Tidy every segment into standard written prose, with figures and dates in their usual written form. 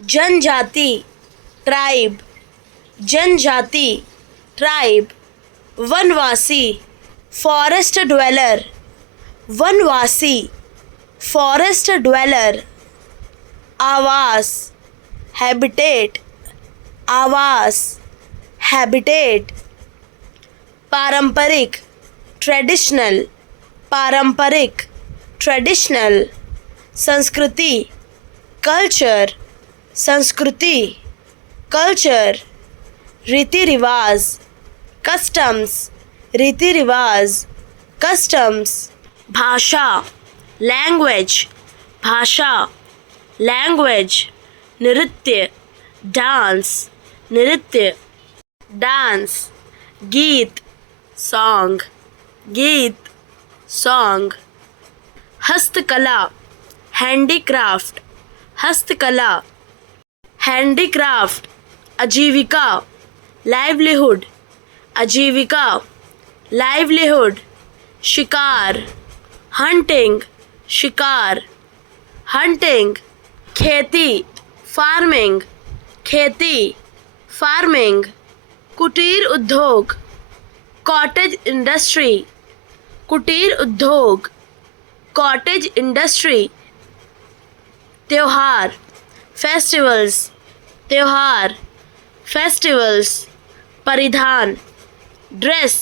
जनजाति ट्राइब, जनजाति ट्राइब। वनवासी फॉरेस्ट ड्वेलर, वनवासी फॉरेस्ट ड्वेलर। आवास हैबिटेट, आवास हैबिटेट। पारंपरिक ट्रेडिशनल, पारंपरिक ट्रेडिशनल। संस्कृति कल्चर, संस्कृति कल्चर। रीति रिवाज कस्टम्स, रीति रिवाज कस्टम्स। भाषा लैंग्वेज, भाषा लैंग्वेज। नृत्य डांस, नृत्य डांस। गीत सॉन्ग, गीत सॉन्ग। हस्तकला हैंडीक्राफ्ट, हस्तकला हैंडीक्राफ्ट। आजीविका लाइवलीहुड, आजीविका लाइवलीहुड। शिकार हंटिंग, शिकार हंटिंग। खेती फार्मिंग, खेती फार्मिंग। कुटीर उद्योग कॉटेज इंडस्ट्री, कुटीर उद्योग कॉटेज इंडस्ट्री। त्योहार फेस्टिवल्स, त्योहार फेस्टिवल्स। परिधान ड्रेस,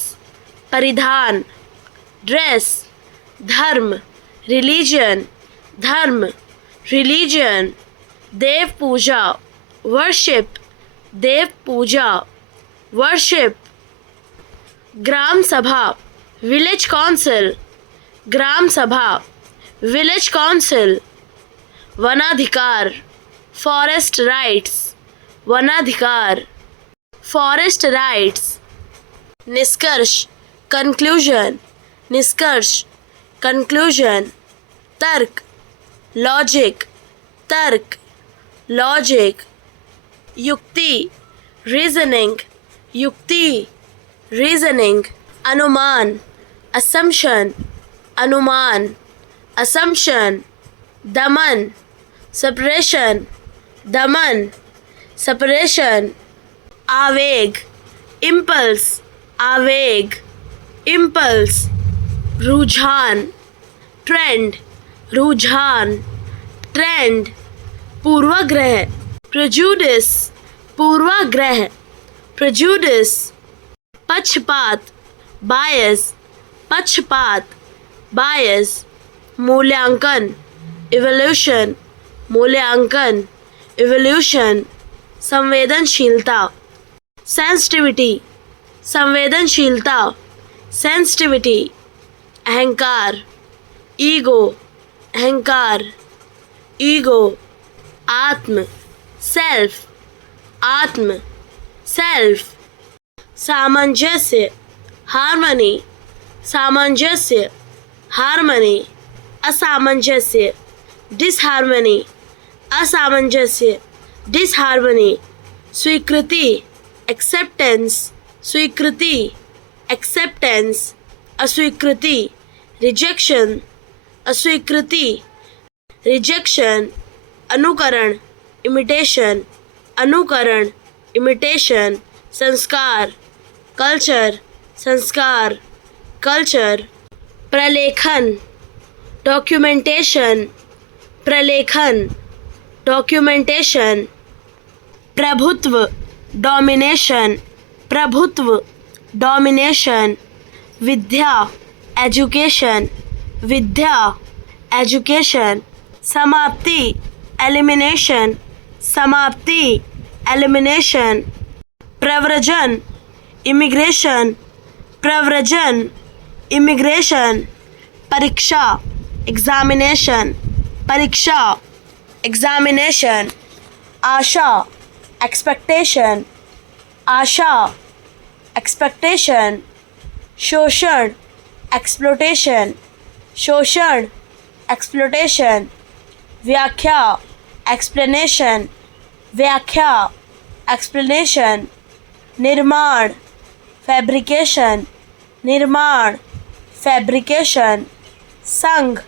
परिधान ड्रेस। धर्म रिलीजन, धर्म रिलीजन। देव पूजा वर्शिप, देव पूजा वर्शिप। ग्राम सभा विलेज काउंसिल, ग्राम सभा विलेज काउंसिल। वनाधिकार फॉरेस्ट राइट्स, वनाधिकार फॉरेस्ट राइट्स। निष्कर्ष कंक्लूजन, निष्कर्ष कंक्लूजन। तर्क लॉजिक, तर्क लॉजिक। युक्ति रीजनिंग, युक्ति रीजनिंग। अनुमान असम्पशन, अनुमान असम्पशन। दमन सप्रेशन, दमन सप्रेशन। आवेग इम्पल्स, आवेग इम्पल्स। रुझान ट्रेंड, रुझान ट्रेंड। पूर्वाग्रह प्रेजुडिस, पूर्वाग्रह प्रेजुडिस। पक्षपात बायस, पक्षपात बायस। मूल्यांकन इवोल्यूशन, मूल्यांकन इवोल्यूशन। संवेदनशीलता सेंसिटिविटी, संवेदनशीलता सेंसिटिविटी। अहंकार ईगो, अहंकार ईगो। आत्म सेल्फ, आत्म सेल्फ। सामंजस्य हार्मनी, सामंजस्य हार्मनी। असामंजस्य डिसहार्मनी, असामंजस्य डिसहार्मनी। स्वीकृति एक्सेप्टेंस, स्वीकृति एक्सेप्टेंस। अस्वीकृति रिजेक्शन, अस्वीकृति रिजेक्शन। अनुकरण इमिटेशन, अनुकरण इमिटेशन। संस्कार कल्चर, संस्कार कल्चर। प्रलेखन डॉक्यूमेंटेशन, प्रलेखन डॉक्यूमेंटेशन। प्रभुत्व डोमिनेशन, प्रभुत्व डोमिनेशन। विद्या एजुकेशन, विद्या एजुकेशन। समाप्ति एलिमिनेशन, समाप्ति एलिमिनेशन। प्रव्रजन इमिग्रेशन, प्रव्रजन इमिग्रेशन। परीक्षा एग्जामिनेशन, परीक्षा एग्जामिनेशन। आशा एक्सपेक्टेशन, आशा एक्सपेक्टेशन। शोषण एक्सप्लोटेशन, शोषण एक्सप्लोटेशन। व्याख्या एक्सप्लेनेशन, व्याख्या एक्सप्लेनेशन। निर्माण फैब्रिकेशन, निर्माण फैब्रिकेशन। संघ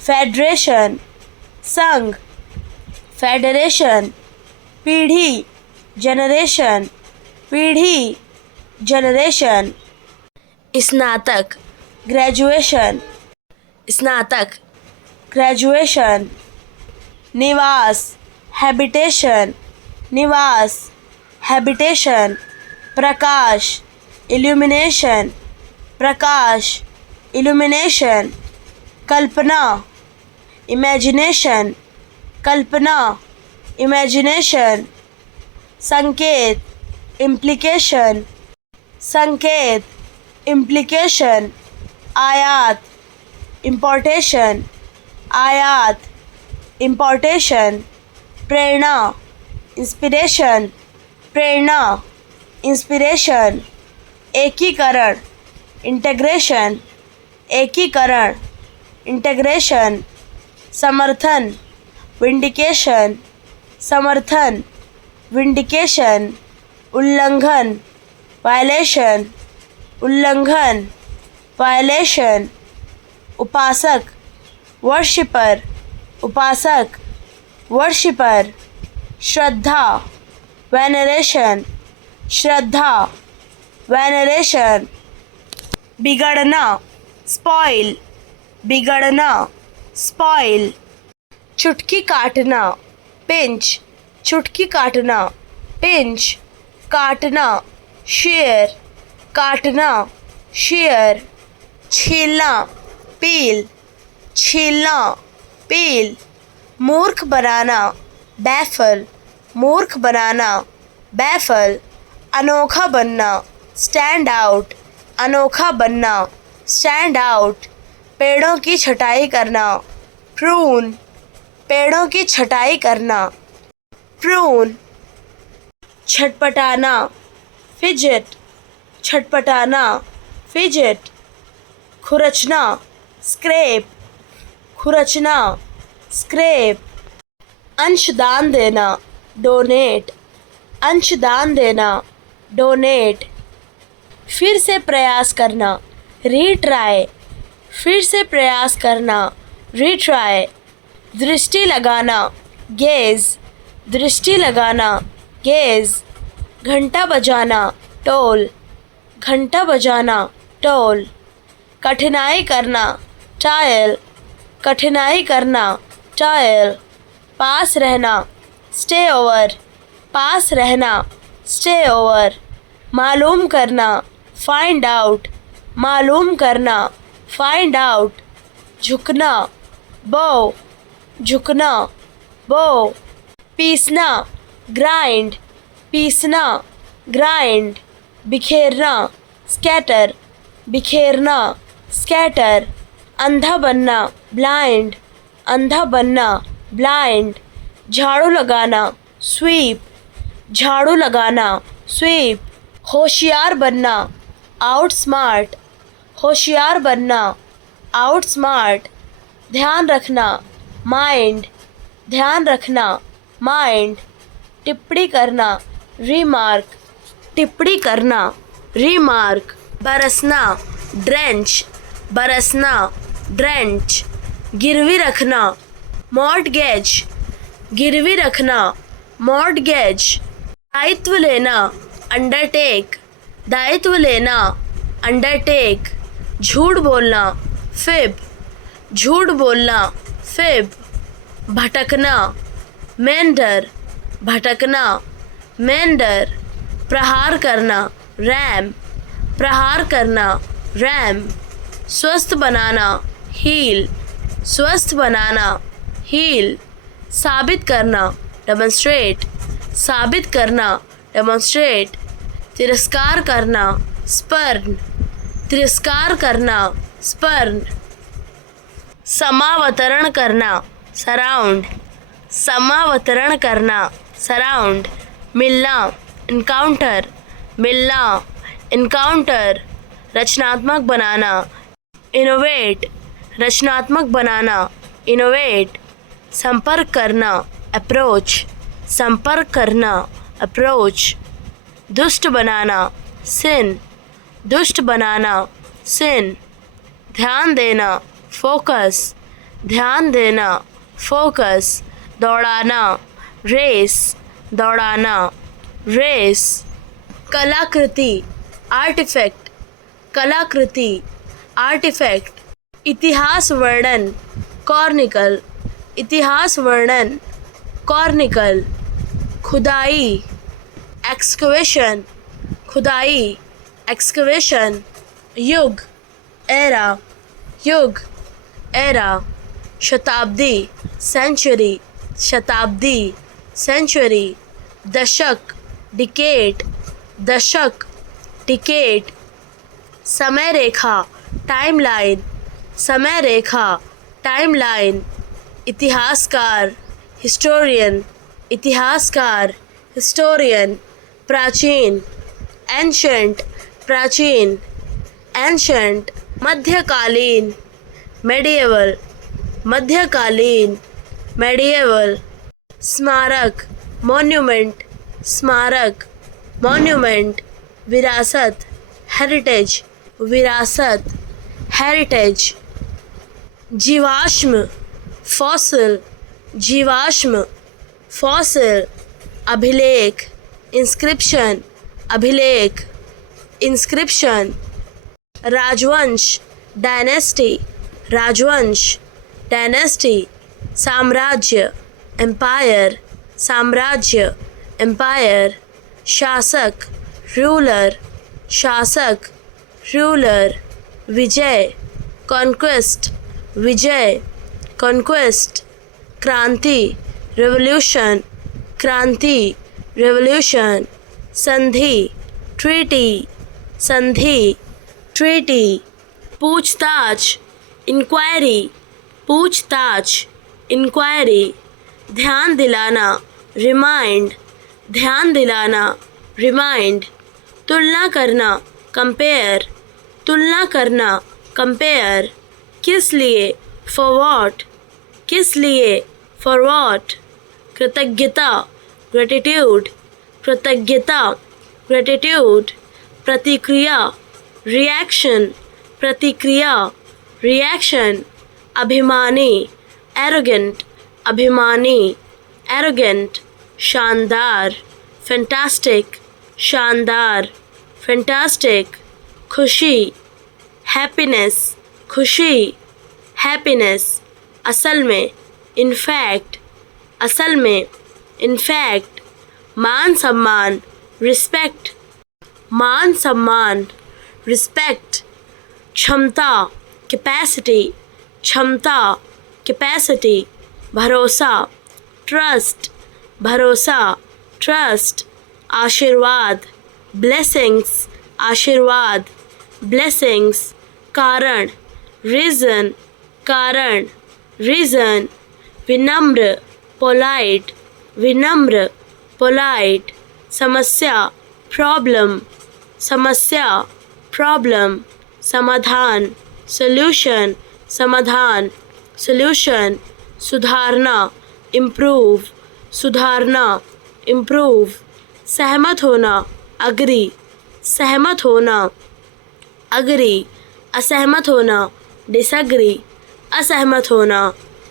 फेडरेशन, संघ फेडरेशन, पीढ़ी, जनरेशन, पीढ़ी, जनरेशन। स्नातक, ग्रेजुएशन, स्नातक, ग्रेजुएशन। निवास, हैबिटेशन, निवास, हैबिटेशन। प्रकाश, इल्यूमिनेशन, प्रकाश, इल्यूमिनेशन। कल्पना, इमेजिनेशन, कल्पना, इमेजिनेशन। संकेत, इम्प्लीकेशन, संकेत, इम्प्लीकेशन। आयात, इम्पोर्टेशन, आयात, इम्पोर्टेशन। प्रेरणा, इंस्पिरेशन, प्रेरणा, इंस्पिरेशन। एकीकरण, इंटीग्रेशन, एकीकरण, इंटीग्रेशन। समर्थन, विंडिकेशन, समर्थन, विंडिकेशन। उल्लंघन, वायलेशन, उल्लंघन, वायलेशन। उपासक, वर्शिपर, उपासक, वर्शिपर। श्रद्धा, वेनरेशन, श्रद्धा, वेनरेशन। बिगड़ना, स्पॉइल, बिगड़ना, स्पॉइल। चुटकी काटना, पिंच, चुटकी काटना, पिंच। काटना, शेयर, काटना, शेयर। छीलना, पील, छीलना, पील। मूर्ख बनाना, बैफल, मूर्ख बनाना, बैफल। अनोखा बनना, स्टैंड आउट, अनोखा बनना, स्टैंड आउट। पेड़ों की छटाई करना, प्रून, पेड़ों की छटाई करना, प्रून। छटपटाना, फिजेट, छटपटाना, फिजेट। खुरचना, स्क्रैप, खुरचना, स्क्रैप। अंशदान देना, डोनेट, अंशदान देना, डोनेट। फिर से प्रयास करना, रीट्राई, फिर से प्रयास करना, रीट्राई। दृष्टि लगाना, गेज, दृष्टि लगाना, गेज। घंटा बजाना, टोल, घंटा बजाना, टोल। कठिनाई करना, टायल, कठिनाई करना, टायल। पास रहना, स्टे ओवर, पास रहना, स्टे ओवर। मालूम करना, फाइंड आउट, मालूम करना, फाइंड आउट। झुकना, बो, झुकना, बो। पीसना, ग्राइंड, पीसना, ग्राइंड। बिखेरना, स्कैटर, बिखेरना, स्कैटर। अंधा बनना, ब्लाइंड, अंधा बनना, ब्लाइंड। झाड़ू लगाना, स्वीप, झाड़ू लगाना, स्वीप। होशियार बनना, आउट स्मार्ट, होशियार बनना, आउट स्मार्ट। ध्यान रखना, माइंड, ध्यान रखना, माइंड। टिप्पणी करना, रीमार्क, टिप्पणी करना, रीमार्क। बरसना, ड्रेंच, बरसना, ड्रेंच। गिरवी रखना, मॉर्टगेज, गिरवी रखना, मॉर्टगेज। दायित्व लेना, अंडरटेक, दायित्व लेना, अंडरटेक। झूठ बोलना, फिब, झूठ बोलना, फिब। भटकना, मेंडर, भटकना, मेंडर। प्रहार करना, रैम, प्रहार करना, रैम। स्वस्थ बनाना, हील, स्वस्थ बनाना, हील। साबित करना, डेमोन्स्ट्रेट, साबित करना, डेमोन्स्ट्रेट। तिरस्कार करना, स्पर्न, तिरस्कार करना, स्पर्न। समावतरण करना, सराउंड, समावतरण करना, सराउंड। मिलना, इनकाउंटर, मिलना, इनकाउंटर। रचनात्मक बनाना, इनोवेट, रचनात्मक बनाना, इनोवेट। संपर्क करना, अप्रोच, संपर्क करना, अप्रोच। दुष्ट बनाना, सिन, दुष्ट बनाना, सिन। ध्यान देना, फोकस, ध्यान देना, फोकस। दौड़ाना, रेस दौड़ाना, रेस। कलाकृति आर्टिफैक्ट, कलाकृति आर्टिफैक्ट। इतिहास वर्णन कॉर्निकल, इतिहास वर्णन कॉर्निकल। खुदाई एक्सकवेशन, खुदाई एक्सकवेशन। युग एरा, युग एरा। शताब्दी सेंचुरी, शताब्दी सेंचुरी। दशक डिकेड, दशक डिकेड। समय रेखा टाइमलाइन, समय रेखा टाइमलाइन। इतिहासकार हिस्टोरियन, इतिहासकार हिस्टोरियन। प्राचीन एंशंट, प्राचीन एंशंट। मध्यकालीन मेडिएवल, मध्यकालीन मेडिएवल। स्मारक मॉन्यूमेंट, स्मारक मॉन्यूमेंट। विरासत हेरिटेज, विरासत हेरिटेज। जीवाश्म फॉसिल, जीवाश्म फॉसिल। अभिलेख इंस्क्रिप्शन, अभिलेख इंस्क्रिप्शन। राजवंश डायनेस्टी, राजवंश डायनेस्टी। साम्राज्य एम्पायर, साम्राज्य एम्पायर। शासक रूलर, शासक रूलर। विजय कॉन्क्वेस्ट, विजय कॉन्क्वेस्ट। क्रांति रेवोल्यूशन, क्रांति रेवोल्यूशन। संधि ट्रीटी, संधि ट्रीटी। पूछताछ इंक्वायरी, पूछताछ इंक्वायरी। ध्यान दिलाना रिमाइंड, ध्यान दिलाना रिमाइंड। तुलना करना कंपेयर, तुलना करना कंपेयर। किस लिए फॉर व्हाट, किस लिए फॉर व्हाट। कृतज्ञता ग्रेटिट्यूड, कृतज्ञता ग्रेटिट्यूड। प्रतिक्रिया रिएक्शन, प्रतिक्रिया रिएक्शन। अभिमानी एरोगेंट, अभिमानी एरोगेंट। शानदार फैंटास्टिक, शानदार फैंटास्टिक। खुशी हैप्पीनेस, खुशी हैप्पीनेस। असल में इनफैक्ट, असल में इनफैक्ट। मान सम्मान रिस्पेक्ट, मान सम्मान रिस्पेक्ट। क्षमता कैपेसिटी, क्षमता कैपेसिटी। भरोसा ट्रस्ट, भरोसा ट्रस्ट। आशीर्वाद ब्लेसिंग्स, आशीर्वाद ब्लेसिंग्स। कारण रीज़न, कारण रीज़न। विनम्र पोलाइट, विनम्र पोलाइट। समस्या प्रॉब्लम, समस्या प्रॉब्लम। समाधान सॉल्यूशन, समाधान सॉल्यूशन। सुधारना इम्प्रूव, सुधारना इम्प्रूव। सहमत होना अग्री, सहमत होना अग्री। असहमत होना डिसएग्री, असहमत होना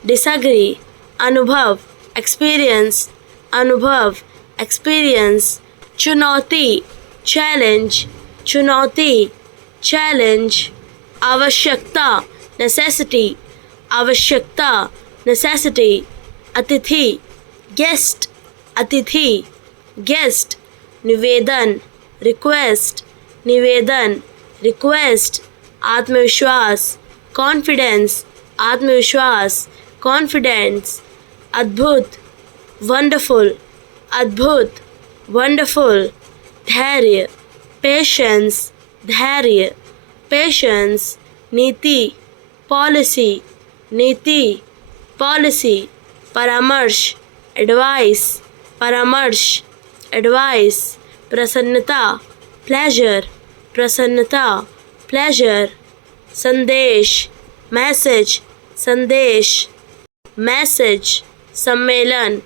डिसएग्री। अनुभव एक्सपीरियंस, अनुभव एक्सपीरियंस। चुनौती चैलेंज, चुनौती चैलेंज। आवश्यकता नेसेसिटी, आवश्यकता नेसेसिटी। अतिथि गेस्ट, अतिथि गेस्ट। निवेदन रिक्वेस्ट, निवेदन रिक्वेस्ट। आत्मविश्वास कॉन्फिडेंस, आत्मविश्वास कॉन्फिडेंस। अद्भुत वंडरफुल, अद्भुत वंडरफुल। धैर्य पेशेंस, धैर्य पेशेंस। नीति पॉलिसी, नीति पॉलिसी। परामर्श एडवाइस, परामर्श एडवाइस। प्रसन्नता प्लेजर, प्रसन्नता प्लेजर। संदेश मैसेज, संदेश मैसेज। सम्मेलन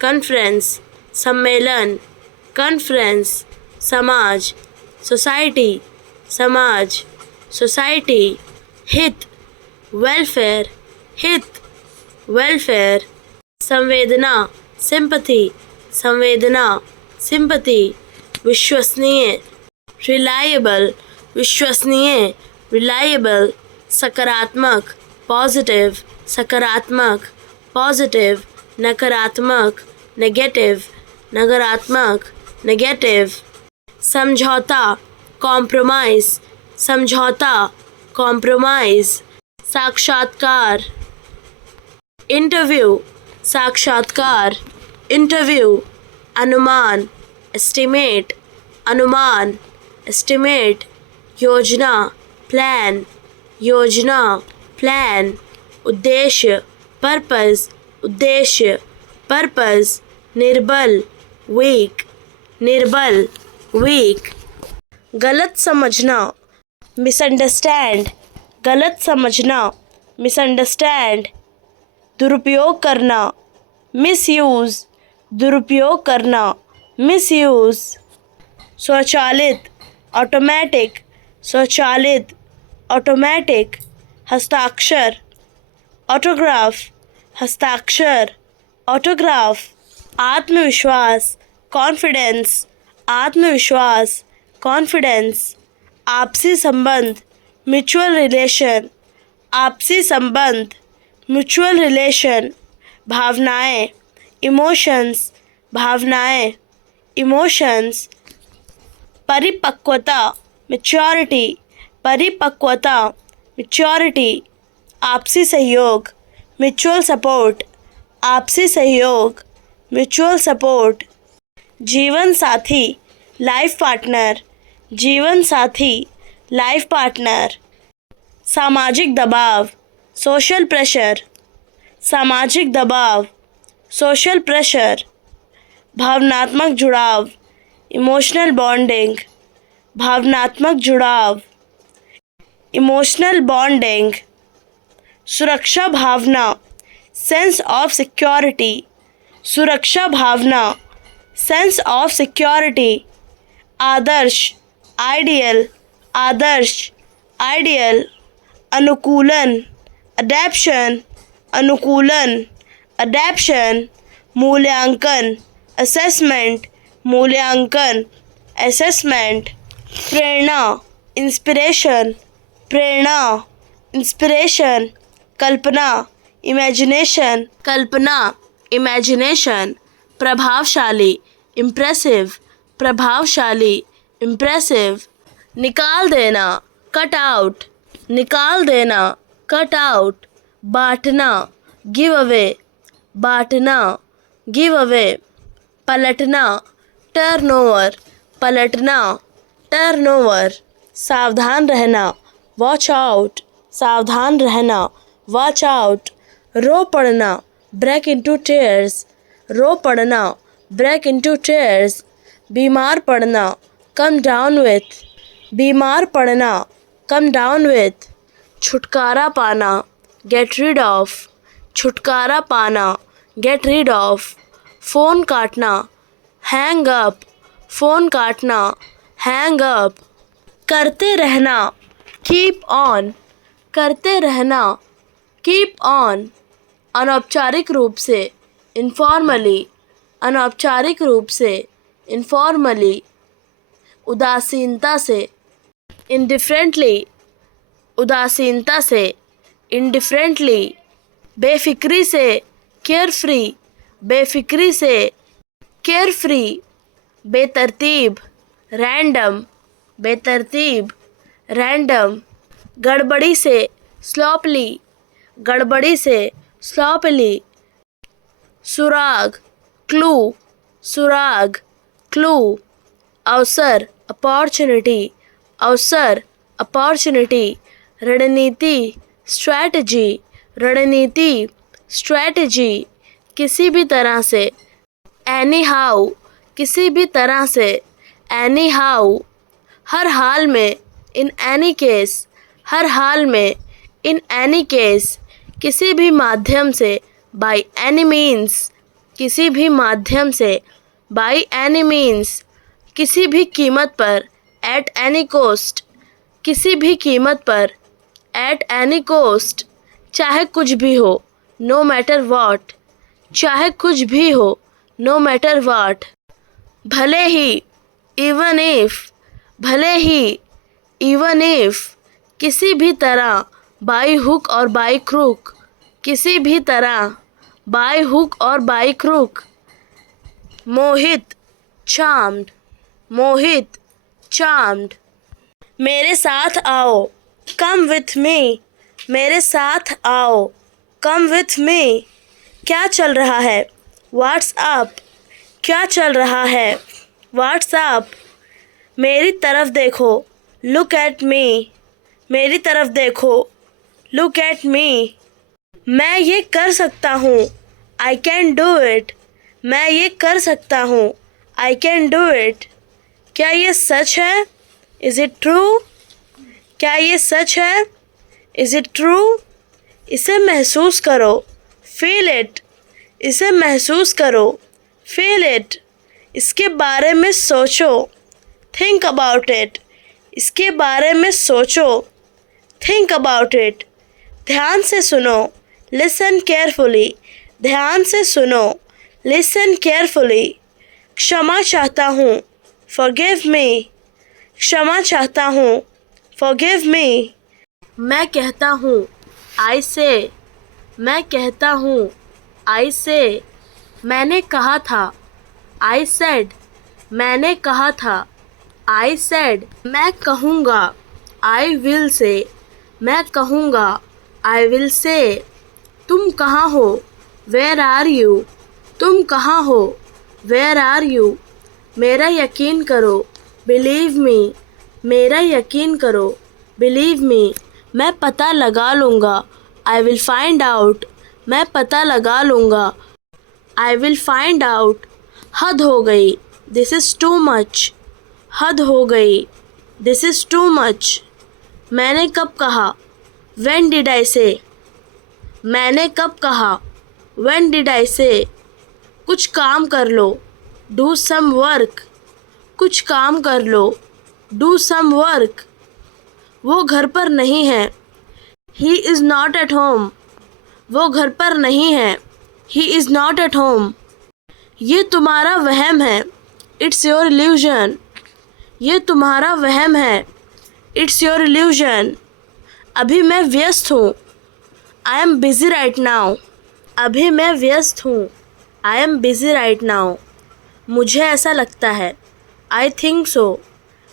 कॉन्फ्रेंस, सम्मेलन कॉन्फ्रेंस। समाज सोसाइटी, समाज सोसाइटी। हित वेलफेयर, हित वेलफेयर। संवेदना sympathy, संवेदना, sympathy, विश्वसनीय, reliable, विश्वसनीय, reliable, सकारात्मक, positive, सकारात्मक, positive, नकारात्मक, negative, नकारात्मक, negative, समझौता, compromise, समझौता, compromise, साक्षात्कार, इंटरव्यू, साक्षात्कार, इंटरव्यू, अनुमान, एस्टिमेट, अनुमान, एस्टिमेट, योजना, प्लान, योजना, प्लान, उद्देश्य, पर्पस, उद्देश्य, पर्पस, निर्बल, वीक, निर्बल, वीक, गलत समझना, मिसअंडरस्टैंड, गलत समझना, मिसअंडरस्टैंड, दुरुपयोग करना, मिसयूज, दुरुपयोग करना, मिसयूज, स्वचालित, ऑटोमेटिक, स्वचालित, ऑटोमेटिक, हस्ताक्षर, ऑटोग्राफ, हस्ताक्षर, ऑटोग्राफ, आत्मविश्वास, कॉन्फिडेंस, आत्मविश्वास, कॉन्फिडेंस, आपसी संबंध, म्यूचुअल रिलेशन, आपसी संबंध, म्यूचुअल रिलेशन, भावनाएं, इमोशंस, भावनाएं, इमोशंस, परिपक्वता, मैच्योरिटी, परिपक्वता, मैच्योरिटी, आपसी सहयोग, म्यूचुअल सपोर्ट, आपसी सहयोग, म्यूचुअल सपोर्ट, जीवन साथी, लाइफ पार्टनर, जीवन साथी, लाइफ पार्टनर, सामाजिक दबाव, सोशल प्रेशर, सामाजिक दबाव, सोशल प्रेशर, भावनात्मक जुड़ाव, इमोशनल बॉन्डिंग, भावनात्मक जुड़ाव, इमोशनल बॉन्डिंग, सुरक्षा भावना, सेंस ऑफ सिक्योरिटी, सुरक्षा भावना, सेंस ऑफ सिक्योरिटी, आदर्श, आइडियल, आदर्श, आइडियल, अनुकूलन, अडैप्शन, अनुकूलन, अडैप्शन, मूल्यांकन, असेसमेंट, मूल्यांकन, असेसमेंट, प्रेरणा, इंस्पिरेशन, प्रेरणा, इंस्पिरेशन, कल्पना, इमेजिनेशन, कल्पना, इमेजिनेशन, प्रभावशाली, इम्प्रेसिव, प्रभावशाली, इम्प्रेसिव, निकाल देना, कट आउट, निकाल देना, कट आउट, बांटना, गिव अवे, बांटना, गिव अवे, पलटना, टर्न ओवर, पलटना, टर्न ओवर, सावधान रहना, वॉच आउट, सावधान रहना, वॉच आउट, रो पड़ना, ब्रेक इनटू टीयर्स, रो पड़ना, ब्रेक इनटू टीयर्स, बीमार पड़ना, कम डाउन विथ, बीमार पड़ना, कम डाउन विथ, छुटकारा पाना, गेट रिड ऑफ, छुटकारा पाना, गेट रिड ऑफ, फ़ोन काटना, हैंग अप, फ़ोन काटना, हैंग अप, करते रहना, कीप ऑन, करते रहना, कीप ऑन, अनौपचारिक रूप से, इनफॉर्मली, अनौपचारिक रूप से, इनफॉर्मली, उदासीनता से, इंडिफरेंटली, उदासीनता से, इंडिफरेंटली, बेफिक्री से, केयरफ्री, बेफिक्री से, केयरफ्री, बेतरतीब, रैंडम, बेतरतीब, रैंडम, गड़बड़ी से, स्लॉपली, गड़बड़ी से, स्लॉपली, सुराग, क्लू, सुराग, क्लू, अवसर, अपॉर्चुनिटी, अवसर, अपॉर्चुनिटी, रणनीति, स्ट्रैटेजी, रणनीति, स्ट्रैटेजी, किसी भी तरह से, एनी हाउ, किसी भी तरह से, एनी हाउ, हर हाल में, इन एनी केस, हर हाल में, इन एनी केस, किसी भी माध्यम से, बाय एनी मीन्स, किसी भी माध्यम से, बाय एनी मीन्स, किसी भी कीमत पर, एट एनी कोस्ट, किसी भी कीमत पर, एट एनी कोस्ट, चाहे कुछ भी हो, नो मैटर वॉट, चाहे कुछ भी हो, नो मैटर वाट, भले ही, इवन इफ, भले ही, इवन इफ, किसी भी तरह, बाई हुक और बाई क्रूक, किसी भी तरह, बाई हुक और by crook, Mohit, charmed, Mohit, charmed, मेरे साथ आओ, कम विथ मी, मेरे साथ आओ, कम विथ मी, क्या चल रहा है, व्हाट्स अप, क्या चल रहा है, व्हाट्स अप, मेरी तरफ देखो, लुक एट मी, मेरी तरफ देखो, लुक एट मी, मैं ये कर सकता हूँ, आई कैन डू इट, मैं ये कर सकता हूँ, आई कैन डू इट, क्या ये सच है, इज़ इट ट्रू, क्या ये सच है, इज़ इट ट्रू, इसे महसूस करो, फील इट, इसे महसूस करो, फील इट, इसके बारे में सोचो, थिंक अबाउट इट, इसके बारे में सोचो, थिंक अबाउट इट, ध्यान से सुनो, लिसन केयरफुली, ध्यान से सुनो, लिसन केयरफुली, क्षमा चाहता हूँ, फॉरगिव मी, क्षमा चाहता हूँ, फॉरगिव मी, मैं कहता हूँ, आई से, मैं कहता हूँ, आई से, मैंने कहा था, आई सेड, मैंने कहा था, आई सेड, मैं कहूँगा, आई विल से, मैं कहूँगा, आई विल से, तुम कहाँ हो, वेयर आर यू, तुम कहाँ हो, वेयर आर यू, मेरा यकीन करो, बिलीव मी, मेरा यकीन करो, बिलीव मी, मैं पता लगा लूँगा, आई विल फाइंड आउट, मैं पता लगा लूँगा, आई विल फाइंड आउट, हद हो गई, दिस इज़ टू मच, हद हो गई, दिस इज़ टू मच, मैंने कब कहा, व्हेन डिड आई से, मैंने कब कहा, व्हेन डिड आई से, कुछ काम कर लो, डू सम वर्क, कुछ काम कर लो, डू सम वर्क, वो घर पर नहीं है, he is not at home, वो घर पर नहीं है, he is not at home, ये तुम्हारा वहम है, इट्स योर इल्यूजन, ये तुम्हारा वहम है, इट्स योर इल्यूजन, अभी मैं व्यस्त हूँ, I am busy right now, अभी मैं व्यस्त हूँ, I am busy right now, मुझे ऐसा लगता है, आई थिंक सो,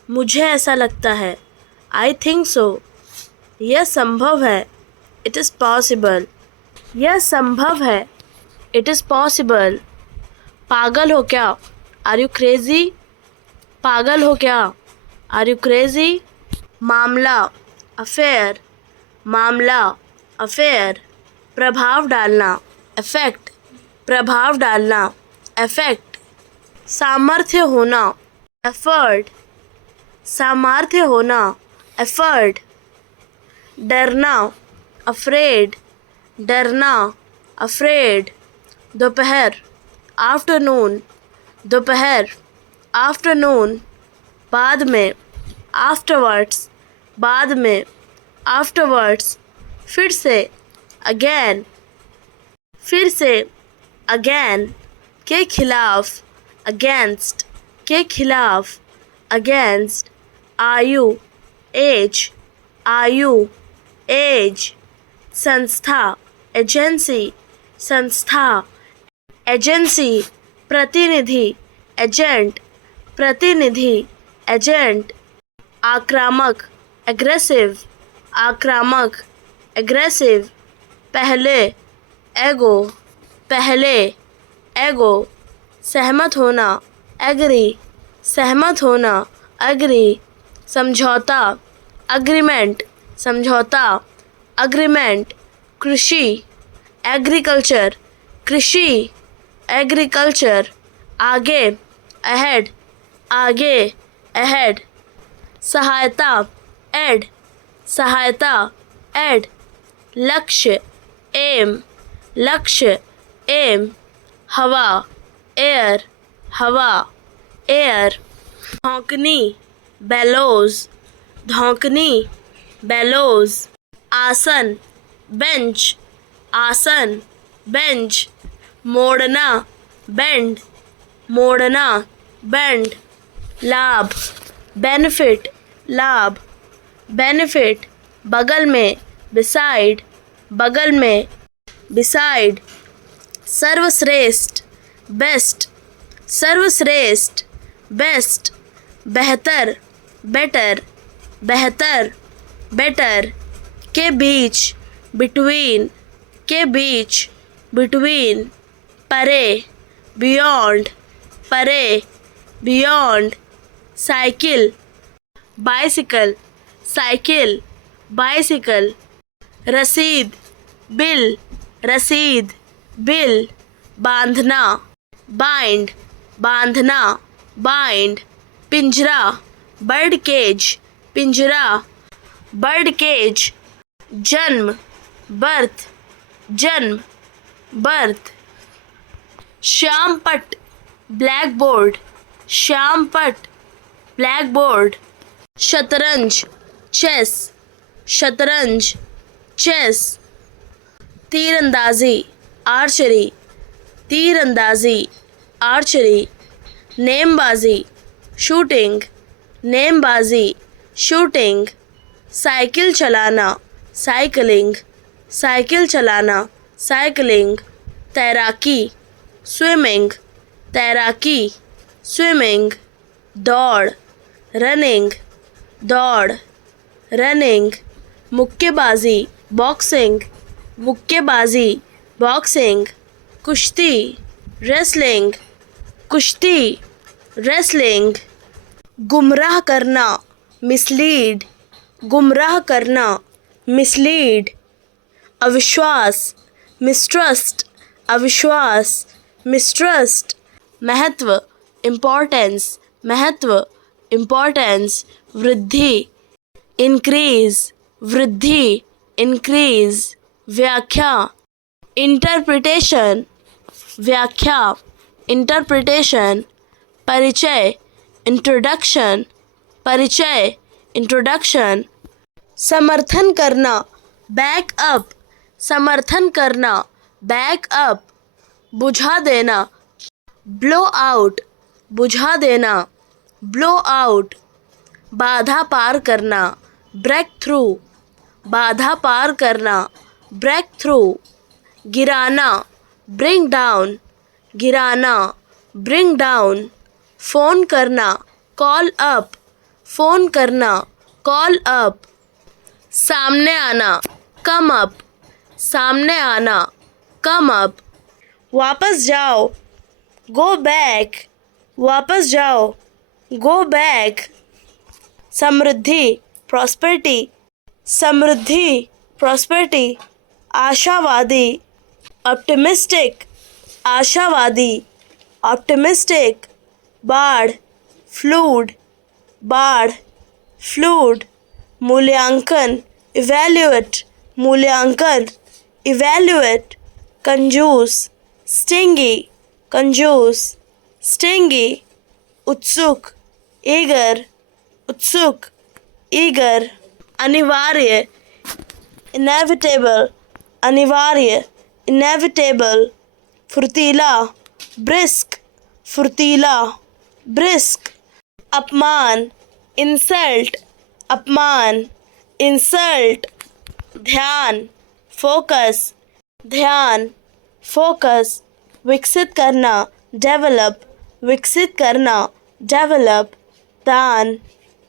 मुझे ऐसा लगता है, आई थिंक सो, यह संभव है, इट इज़ पॉसिबल, यह संभव है, इट इज़ पॉसिबल, पागल हो क्या, आर यू क्रेज़ी, पागल हो क्या, आर यू क्रेज़ी, मामला, अफेयर, मामला, अफेयर, प्रभाव डालना, इफेक्ट, प्रभाव डालना, इफेक्ट, सामर्थ्य होना, एफर्ट, सामर्थ्य होना, एफर्ट, डरना, अफ्रेड, डरना, अफ्रेड, दोपहर, आफ्टरनून, दोपहर, आफ्टरनून, बाद में, आफ्टरवर्ड्स, बाद में, आफ्टरवर्ड्स, फिर से, अगेन, फिर से, अगेन, के खिलाफ, अगेंस्ट, के खिलाफ, अगेंस्ट, आयु, एज, आयु, एज, संस्था, एजेंसी, संस्था, एजेंसी, प्रतिनिधि, एजेंट, प्रतिनिधि, एजेंट, आक्रामक, एग्रेसिव, आक्रामक, एग्रेसिव, पहले, एगो, पहले, एगो, सहमत होना, एग्री, सहमत होना, एग्री, समझौता, अग्रीमेंट, समझौता, अग्रीमेंट, कृषि, एग्रीकल्चर, कृषि, एग्रीकल्चर, आगे, अहेड, आगे, अहेड, सहायता, एड, सहायता, एड, लक्ष्य, एम, लक्ष्य, एम, हवा, एयर, हवा, एयर, धौंकनी, बेलोज, धौंकनी, बेलोज, आसन, बेंच, आसन, बेंच, मोड़ना, बेंड, मोड़ना, बेंड, लाभ, बेनिफिट, लाभ, बेनिफिट, बगल में, बिसाइड, बगल में, बिसाइड, सर्वश्रेष्ठ, बेस्ट, सर्वश्रेष्ठ, बेस्ट, बेहतर, बेटर, बेहतर, बेटर, के बीच, बिटवीन, के बीच, बिटवीन, परे, बियॉन्ड, परे, beyond, cycle, bicycle, cycle, bicycle, रसीद, बिल, रसीद, बिल, बांधना, बाइंड, बांधना, बाइंड, पिंजरा, बर्ड केज, पिंजरा, बर्ड केज, जन्म, बर्थ, जन्म, बर्थ, श्याम पट, ब्लैक बोर्ड, श्याम पट, ब्लैक बोर्ड, शतरंज, चेस, शतरंज, चेस, तीरंदाजी, आर्चरी, तीरंदाजी, आर्चरी, नेमबाजी, शूटिंग, नेमबाजी, शूटिंग, साइकिल चलाना, साइकिलिंग, साइकिल चलाना, साइकिलिंग, तैराकी, स्विमिंग, तैराकी, स्विमिंग, दौड़, रनिंग, दौड़, रनिंग, मुक्केबाजी, बॉक्सिंग, मुक्केबाजी, बॉक्सिंग, कुश्ती, रेसलिंग, कुश्ती, रेसलिंग, गुमराह करना, मिसलीड, गुमराह करना, मिसलीड, अविश्वास, मिसट्रस्ट, अविश्वास, मिसट्रस्ट, महत्व, इम्पोर्टेंस, महत्व, इम्पोर्टेंस, वृद्धि, इंक्रीज, वृद्धि, इंक्रीज, व्याख्या, इंटरप्रिटेशन, व्याख्या, इंटरप्रिटेशन, परिचय, इंट्रोडक्शन, परिचय, इंट्रोडक्शन, समर्थन करना, बैक अप, समर्थन करना, बैक अप, बुझा देना, ब्लो आउट, बुझा देना, ब्लो आउट, बाधा पार करना, ब्रेक थ्रू, बाधा पार करना, ब्रेक थ्रू, गिराना, ब्रिंग डाउन, गिराना, ब्रिंग डाउन, फ़ोन करना, कॉल अप, फ़ोन करना, कॉल अप, सामने आना, कम अप, सामने आना, कम अप, वापस जाओ, गो बैक, वापस जाओ, गो बैक, समृद्धि, प्रॉस्पेरिटी, समृद्धि, प्रॉस्पेरिटी, आशावादी, ऑप्टिमिस्टिक, आशावादी, ऑप्टिमिस्टिक, बाढ़, फ्लूड, बाढ़, फ्लूड, मूल्यांकन, इवैल्यूएट, मूल्यांकन, इवैल्यूएट, कंजूस, स्टिंगी, कंजूस, स्टिंगी, उत्सुक, ईगर, उत्सुक, ईगर, अनिवार्य, इनेविटेबल, अनिवार्य, इनेविटेबल, फुर्तीला, ब्रिस्क, फुर्तीला, ब्रिस्क, अपमान, इंसल्ट, अपमान, इंसल्ट, ध्यान, फोकस, ध्यान, फोकस, विकसित करना, डेवलप, विकसित करना, डेवलप, दान,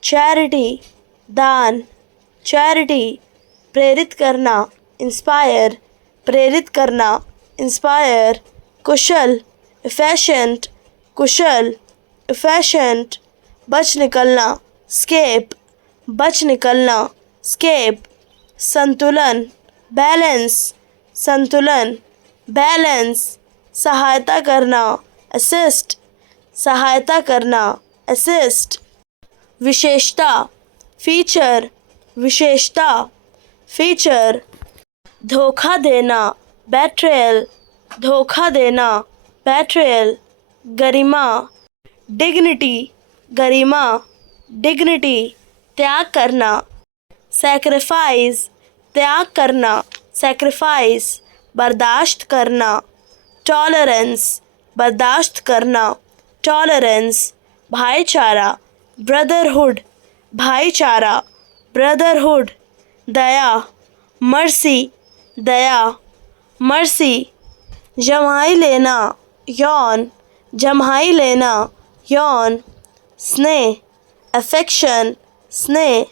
चैरिटी, दान, चैरिटी, प्रेरित करना, इंस्पायर, प्रेरित करना, इंस्पायर, कुशल, एफिशिएंट, कुशल, एफिशिएंट, बच निकलना, स्केप, बच निकलना, स्केप, संतुलन, बैलेंस, संतुलन, बैलेंस, सहायता करना, असिस्ट, सहायता करना, असिस्ट, विशेषता, फीचर, विशेषता, फीचर, धोखा देना, बेट्रेयल, धोखा देना, बेट्रेयल, गरिमा, डिग्निटी, गरिमा, डिग्निटी, त्याग करना, सैक्रिफाइस, त्याग करना, सैक्रिफाइस, बर्दाश्त करना, टॉलरेंस, बर्दाश्त करना, टॉलरेंस भाईचारा, ब्रदरहुड भाईचारा, ब्रदरहुड, दया, मर्सी, दया, मर्सी, जम्हाई लेना, यौन, जम्हाई लेना, यौन, स्नेह, अफेक्शन, स्नेह,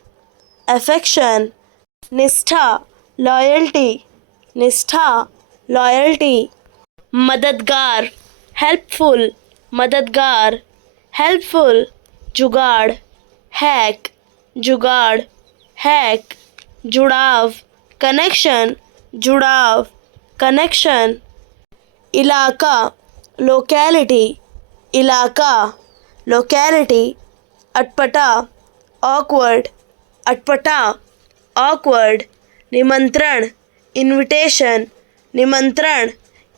अफेक्शन, निष्ठा, लॉयल्टी, निष्ठा, लॉयल्टी, मददगार, हेल्पफुल, मददगार, हेल्पफुल, जुगाड़, हैक, जुगाड़, हैक, जुड़ाव, कनेक्शन, जुड़ाव, कनेक्शन, इलाका, लोकेलिटी, इलाका, लोकेलिटी, अटपटा, ऑकवर्ड, अटपटा, ऑकवर्ड, निमंत्रण, इनविटेशन, निमंत्रण,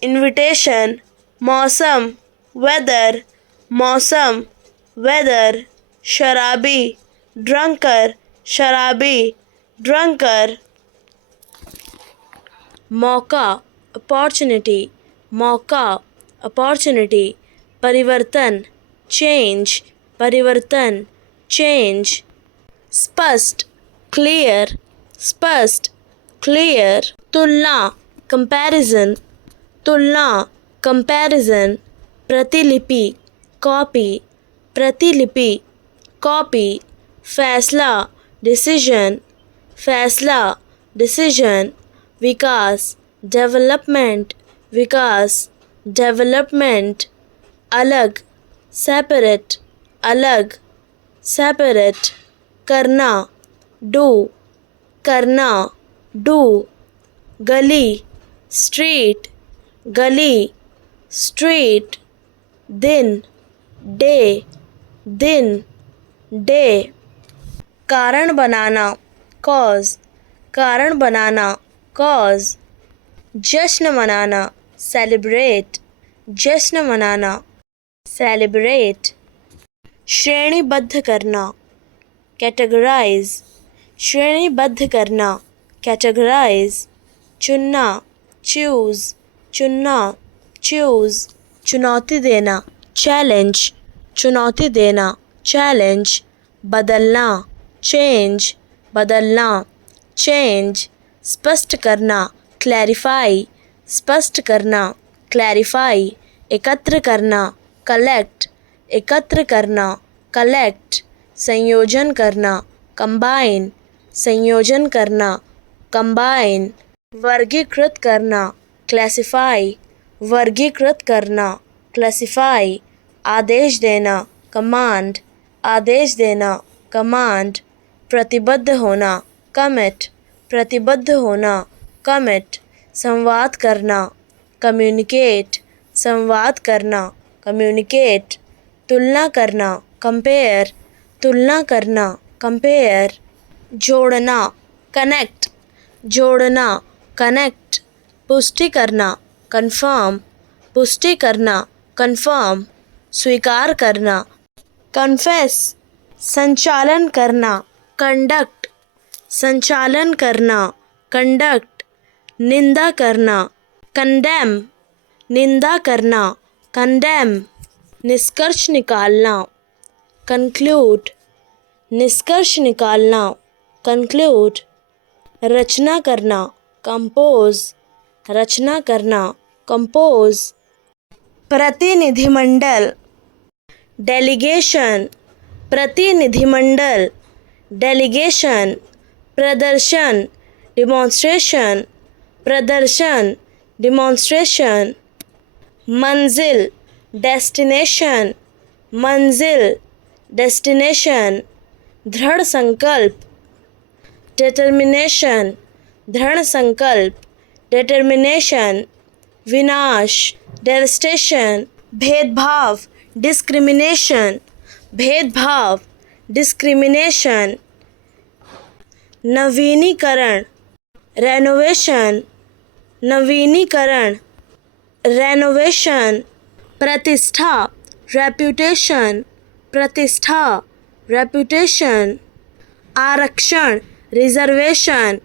इनविटेशन, मौसम, वेदर, मौसम, वेदर, शराबी, ड्रंकर, शराबी, ड्रंकर, मौका, अपॉर्चुनिटी, मौका, अपॉर्चुनिटी, परिवर्तन, चेंज, परिवर्तन, चेंज, स्पष्ट, क्लियर, स्पष्ट, क्लियर, तुलना, कंपैरिजन, तुलना, कंपैरिजन, प्रतिलिपि, कॉपी, प्रतिलिपि, कॉपी, फैसला, डिसीजन, फैसला, डिसीजन, विकास, डेवलपमेंट, विकास, डेवलपमेंट, अलग, सेपरेट, अलग, सेपरेट, करना, डू, करना, डू, गली, स्ट्रीट, गली, स्ट्रीट, दिन, डे, दिन, डे, कारण बनाना, कॉज, कारण बनाना, कॉज, जश्न मनाना, सेलिब्रेट, जश्न मनाना, सेलिब्रेट, श्रेणीबद्ध करना, कैटेगराइज, श्रेणीबद्ध करना, कैटेगराइज, चुनना, चूज़, चुनना, चूज़, चुनौती देना, चैलेंज, चुनौती देना, चैलेंज, बदलना, चेंज, बदलना, चेंज, स्पष्ट करना, क्लैरिफाई, स्पष्ट करना, क्लैरिफाई, एकत्र करना, कलेक्ट, एकत्र करना, कलेक्ट, संयोजन करना, कंबाइन, संयोजन करना, कंबाइन, वर्गीकृत करना, क्लासिफाई, वर्गीकृत करना, क्लासिफाई, आदेश देना, कमांड, आदेश देना, कमांड, प्रतिबद्ध होना, कमिट, प्रतिबद्ध होना, कमिट, संवाद करना, कम्युनिकेट, संवाद करना, कम्युनिकेट, तुलना करना, कंपेयर, तुलना करना, कंपेयर, जोड़ना, कनेक्ट, जोड़ना, कनेक्ट, पुष्टि करना, कंफर्म, पुष्टि करना, कंफर्म, स्वीकार करना, कन्फेस, संचालन करना, कंडक्ट, संचालन करना, कंडक्ट, निंदा करना, कंडेम, निंदा करना, कंडेम, निष्कर्ष निकालना, कंक्लूड, निष्कर्ष निकालना, कंक्लूड, रचना करना, कंपोज, रचना करना, कंपोज, प्रतिनिधिमंडल, डेलीगेशन, प्रतिनिधिमंडल, डेलीगेशन, प्रदर्शन, डिमॉन्स्ट्रेशन, प्रदर्शन, डिमॉन्स्ट्रेशन, मंजिल, डेस्टिनेशन, मंजिल, डेस्टिनेशन, दृढ़ संकल्प, डिटर्मिनेशन, दृढ़ संकल्प, डिटर्मिनेशन, विनाश, डेवस्टेशन, भेदभाव, डिस्क्रिमिनेशन, भेदभाव, डिस्क्रिमिनेशन, नवीनीकरण, रेनोवेशन, नवीनीकरण, रेनोवेशन, प्रतिष्ठा, रेप्यूटेशन, प्रतिष्ठा, रेप्यूटेशन, आरक्षण, रिजर्वेशन,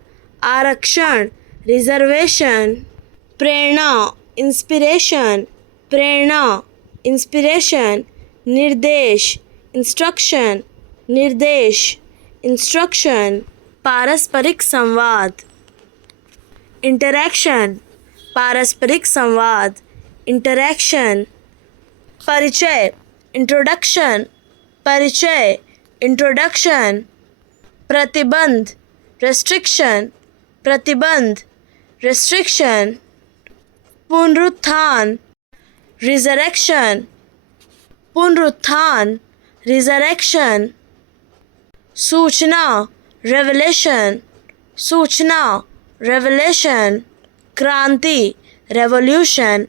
आरक्षण, रिजर्वेशन, प्रेरणा, इंस्पिरेशन, प्रेरणा, इंस्पिरेशन, निर्देश, इंस्ट्रक्शन, निर्देश, इंस्ट्रक्शन। पारस्परिक संवाद, इंटरैक्शन, पारस्परिक संवाद, इंटरैक्शन। परिचय, इंट्रोडक्शन, परिचय, इंट्रोडक्शन। प्रतिबंध, रेस्ट्रिक्शन, प्रतिबंध, रेस्ट्रिक्शन। पुनरुत्थान, रिजरेक्शन, पुनरुत्थान, रिजरेक्शन। सूचना, रेवलेशन, सूचना, रेवलेशन। क्रांति, रेवोल्यूशन,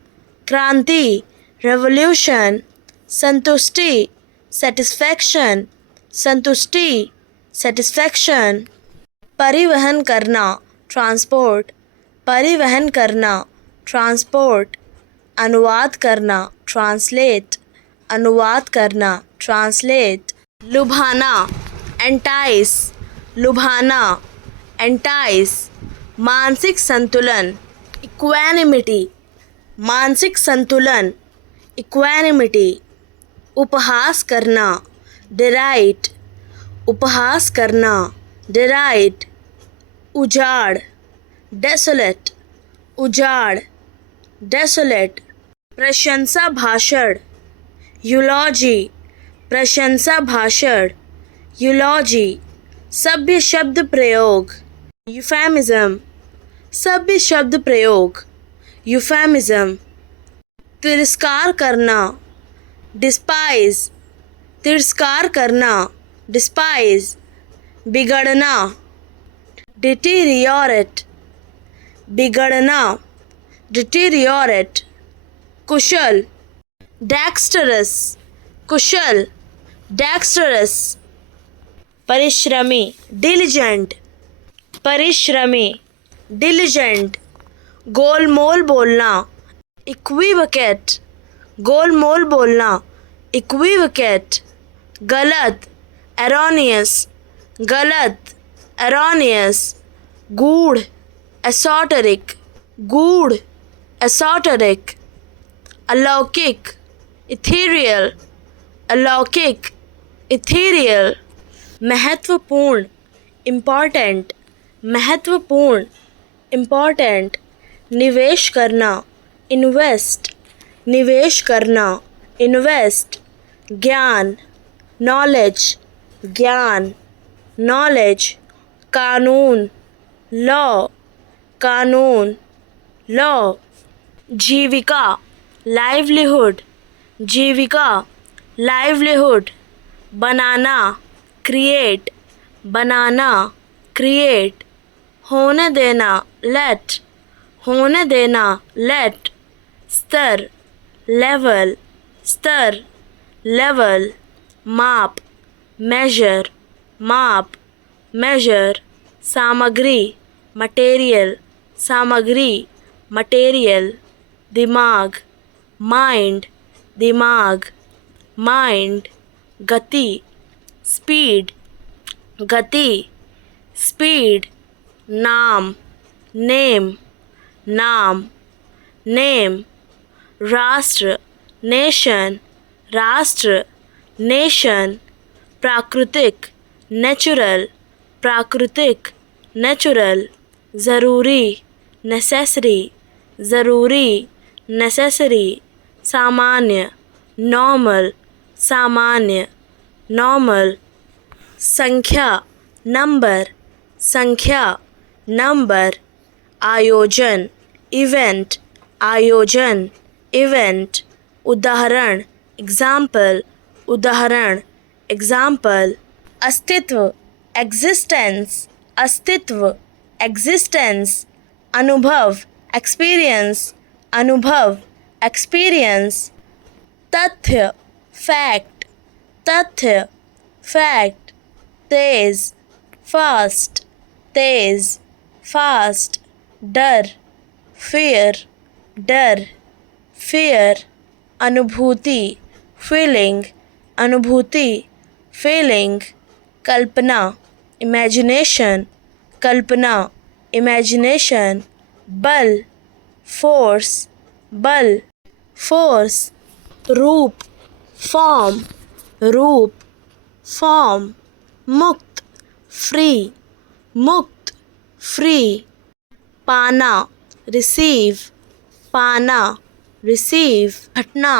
क्रांति, रेवोल्यूशन। संतुष्टि, सेटिस्फैक्शन, संतुष्टि, सेटिस्फैक्शन। परिवहन करना, ट्रांसपोर्ट, परिवहन करना, ट्रांसपोर्ट। अनुवाद करना, ट्रांसलेट, अनुवाद करना, ट्रांसलेट। लुभाना, एंटाइस, लुभाना, एंटाइस। मानसिक संतुलन, इक्वानिमिटी, मानसिक संतुलन, इक्वानिमिटी। उपहास करना, डिराइट, उपहास करना, डिराइट। उजाड़, डेसोलेट, उजाड़, डेसोलेट। प्रशंसा भाषण, यूलॉजी, प्रशंसा भाषण, यूलॉजी। सभ्य शब्द प्रयोग, यूफेमिज्म, सभ्य शब्द प्रयोग, यूफेमिज्म। तिरस्कार करना, डिस्पाइज, तिरस्कार करना, डिस्पाइज। बिगड़ना, डिटीरियोरेट, बिगड़ना, डिटीरियोरेट। कुशल, डेक्स्टरस, कुशल, डेक्स्टरस। परिश्रमी, डिलिजेंट, परिश्रमी, डिलिजेंट। गोलमोल बोलना, इक्विवोकेट, गोलमोल बोलना, इक्विवोकेट। गलत, एरोनियस, गलत, एरोनियस। गूढ़, एसोटेरिक, गूढ़, एसोटेरिक। अलौकिक, इथेरियल, अलौकिक, इथेरियल। महत्वपूर्ण, इम्पॉर्टेंट, महत्वपूर्ण, इम्पॉर्टेंट। निवेश करना, इन्वेस्ट, निवेश करना, इन्वेस्ट। ज्ञान, नॉलेज, ज्ञान, नॉलेज। कानून, लॉ, कानून, लॉ। जीविका, लाइवलीहुड, जीविका, लाइवलीहुड। बनाना, क्रिएट, बनाना, क्रिएट। होने देना, लेट, होने देना, लेट। स्तर, लेवल, स्तर, लेवल। माप, मेजर, माप, मेजर। सामग्री, मटेरियल, सामग्री, मटेरियल। दिमाग, माइंड, दिमाग, माइंड। गति, स्पीड, गति, स्पीड। नाम, नेम, नाम, नेम। राष्ट्र, नेशन, राष्ट्र, नेशन। प्राकृतिक, नेचुरल, प्राकृतिक, नेचुरल। ज़रूरी, नेसेसरी, ज़रूरी, नेसेसरी। सामान्य, नॉर्मल, सामान्य, नॉर्मल। संख्या, नंबर, संख्या, नंबर। आयोजन, इवेंट, आयोजन, इवेंट। उदाहरण, एग्जाम्पल, उदाहरण, एग्जाम्पल। अस्तित्व, एग्जिस्टेंस, अस्तित्व, एग्जिस्टेंस। अनुभव, एक्सपीरियंस, अनुभव, एक्सपीरियंस। तथ्य, फैक्ट, तथ्य, फैक्ट। तेज, फास्ट, तेज, फास्ट। डर, फियर, डर, फियर। अनुभूति, फीलिंग, अनुभूति, फीलिंग। कल्पना, इमेजिनेशन, कल्पना, इमेजिनेशन। बल, फोर्स, बल, फोर्स। रूप, फॉर्म रूप, फॉर्म मुक्त, फ्री, मुक्त, फ्री, पाना रिसीव, पाना रिसीव, घटना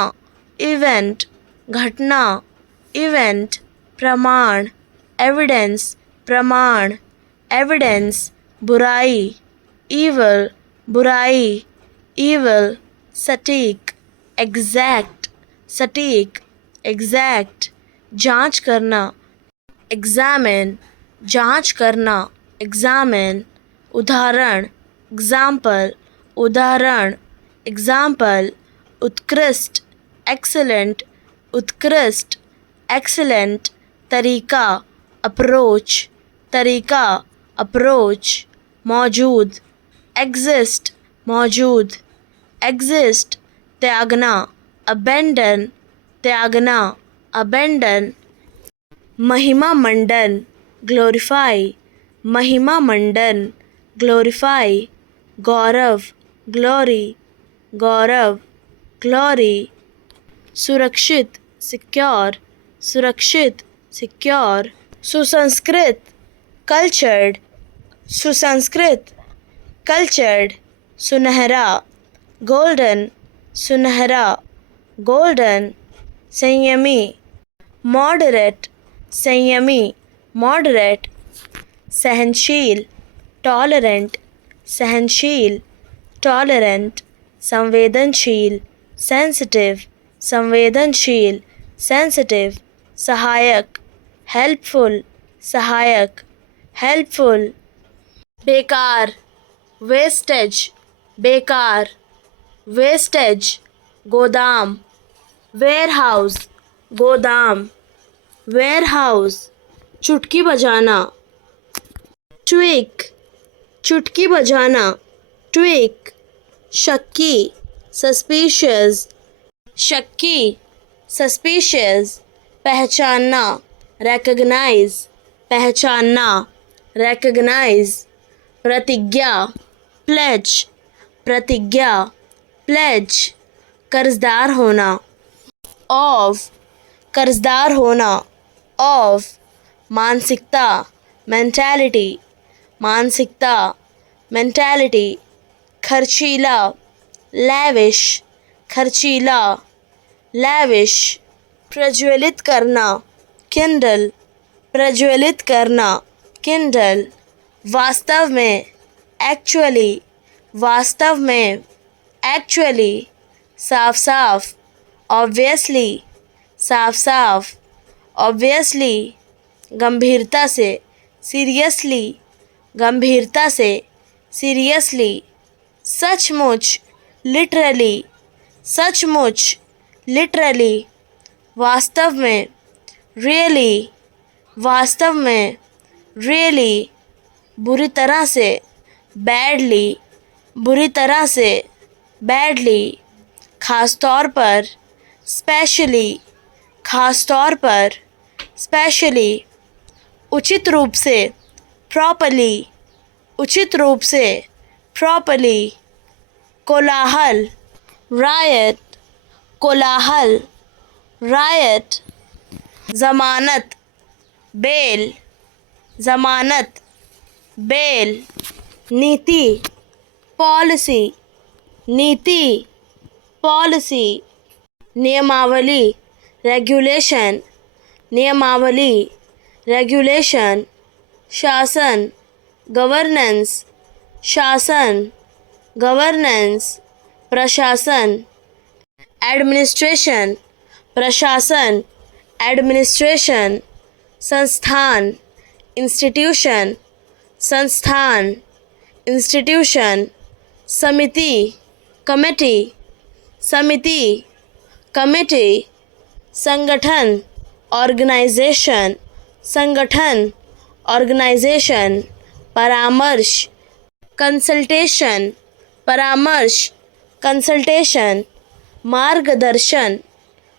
इवेंट, घटना इवेंट, प्रमाण एविडेंस, प्रमाण एविडेंस, बुराई evil, बुराई evil, सटीक एग्जैक्ट, सटीक एग्जैक्ट, जांच करना एग्जामिन, जांच करना एग्जामिन, उदाहरण एग्जाम्पल, उदाहरण एग्जाम्पल, उत्कृष्ट एक्सीलेंट, उत्कृष्ट एक्सीलेंट, तरीका अप्रोच, तरीका अप्रोच, मौजूद एग्जिस्ट, मौजूद एग्जिस्ट, त्यागना अबेंडन, त्यागना अबेंडन, महिमा मंडन ग्लोरीफाई, महिमा मंडन ग्लोरीफाई, गौरव ग्लोरी, गौरव ग्लोरी, सुरक्षित सिक्योर, सुरक्षित सिक्योर, सुसंस्कृत कल्चर्ड, सुसंस्कृत कल्चर्ड, सुनहरा गोल्डन, सुनहरा गोल्डन, संयमी मॉडरेट, संयमी मॉडरेट, सहनशील टॉलरेंट, सहनशील टॉलरेंट, संवेदनशील सेंसिटिव, संवेदनशील सेंसिटिव, सहायक हेल्पफुल, सहायक हेल्पफुल, बेकार वेस्टेज, बेकार वेस्टेज, गोदाम वेयरहाउस, गोदाम वेयरहाउस, चुटकी बजाना ट्विक, चुटकी बजाना ट्विक, शक्की सस्पिशियस, शक्की सस्पिशियस, पहचानना रिकॉग्नाइज, पहचानना रिकॉग्नाइज, प्रतिज्ञा प्लेज, प्रतिज्ञा प्लेज, कर्जदार होना ऑफ, कर्जदार होना ऑफ, मानसिकता मेंटालिटी, मानसिकता मेंटालिटी, खर्चीला लैविश, खर्चीला लैविश, प्रज्वलित करना किंडल, प्रज्वलित करना किंडल, वास्तव में एक्चुअली, वास्तव में एक्चुअली, साफ साफ ऑब्वियसली, साफ साफ ऑब्वियसली, गंभीरता से सीरियसली, गंभीरता से सीरियसली, सचमुच लिटरली, सचमुच लिटरली, वास्तव में रियली, वास्तव में रियली, बुरी तरह से बैडली, बुरी तरह से बैडली, ख़ास तौर पर स्पेशली, ख़ास तौर पर स्पेशली, उचित रूप से प्रॉपर्ली, उचित रूप से प्रॉपर्ली, कोलाहल रायट, कोलाहल रायट, ज़मानत बेल, ज़मानत बेल, नीति पॉलिसी, नीति पॉलिसी, नियमावली रेगुलेशन, नियमावली रेगुलेशन, शासन गवर्नेंस, शासन गवर्नेंस, प्रशासन एडमिनिस्ट्रेशन, प्रशासन एडमिनिस्ट्रेशन, संस्थान इंस्टीट्यूशन, संस्थान इंस्टीट्यूशन, समिति कमेटी, समिति कमेटी, संगठन ऑर्गेनाइजेशन, संगठन ऑर्गेनाइजेशन, परामर्श कंसल्टेशन, परामर्श कंसल्टेशन, मार्गदर्शन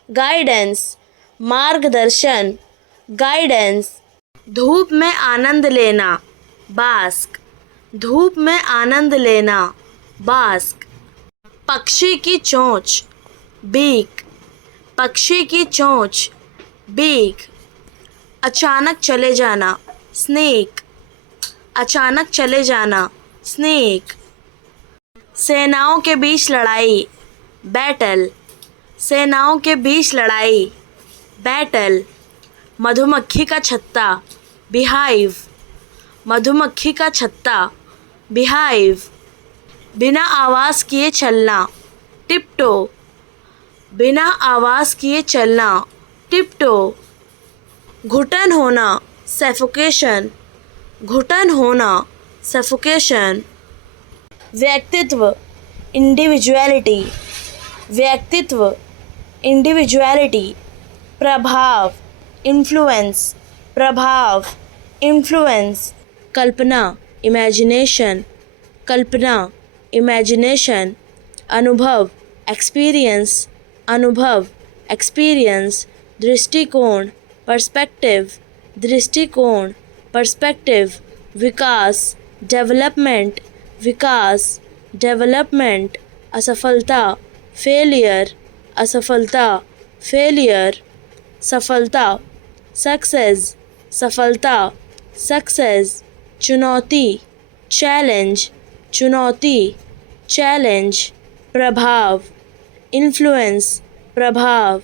गाइडेंस, मार्गदर्शन गाइडेंस, धूप में आनंद लेना बास्क, धूप में आनंद लेना बास्क, पक्षी की चोंच बीक, पक्षी की चोंच, बीक। अचानक चले जाना, स्नेक। अचानक चले जाना, स्नेक। सेनाओं के बीच लड़ाई, बैटल। सेनाओं के बीच लड़ाई, बैटल। मधुमक्खी का छत्ता, बिहाइव। मधुमक्खी का छत्ता, बिहाइव। बिना आवाज़ किए चलना, टिपटो। बिना आवाज़ किए चलना, टिपटो। घुटन होना, सफोकेशन। घुटन होना, सफोकेशन। व्यक्तित्व, इंडिविजुअलिटी। व्यक्तित्व, इंडिविजुअलिटी। प्रभाव, इन्फ्लुएंस। प्रभाव, इन्फ्लुएंस। कल्पना, इमेजिनेशन। कल्पना, इमेजिनेशन। अनुभव, एक्सपीरियंस। अनुभव, एक्सपीरियंस। दृष्टिकोण, पर्सपेक्टिव। दृष्टिकोण, पर्सपेक्टिव। विकास, डेवलपमेंट। विकास, डेवलपमेंट। असफलता, फेलियर। असफलता, फेलियर। सफलता, सक्सेस। सफलता, सक्सेस। चुनौती, चैलेंज। चुनौती, चैलेंज। प्रभाव, इन्फ्लुएंस। प्रभाव,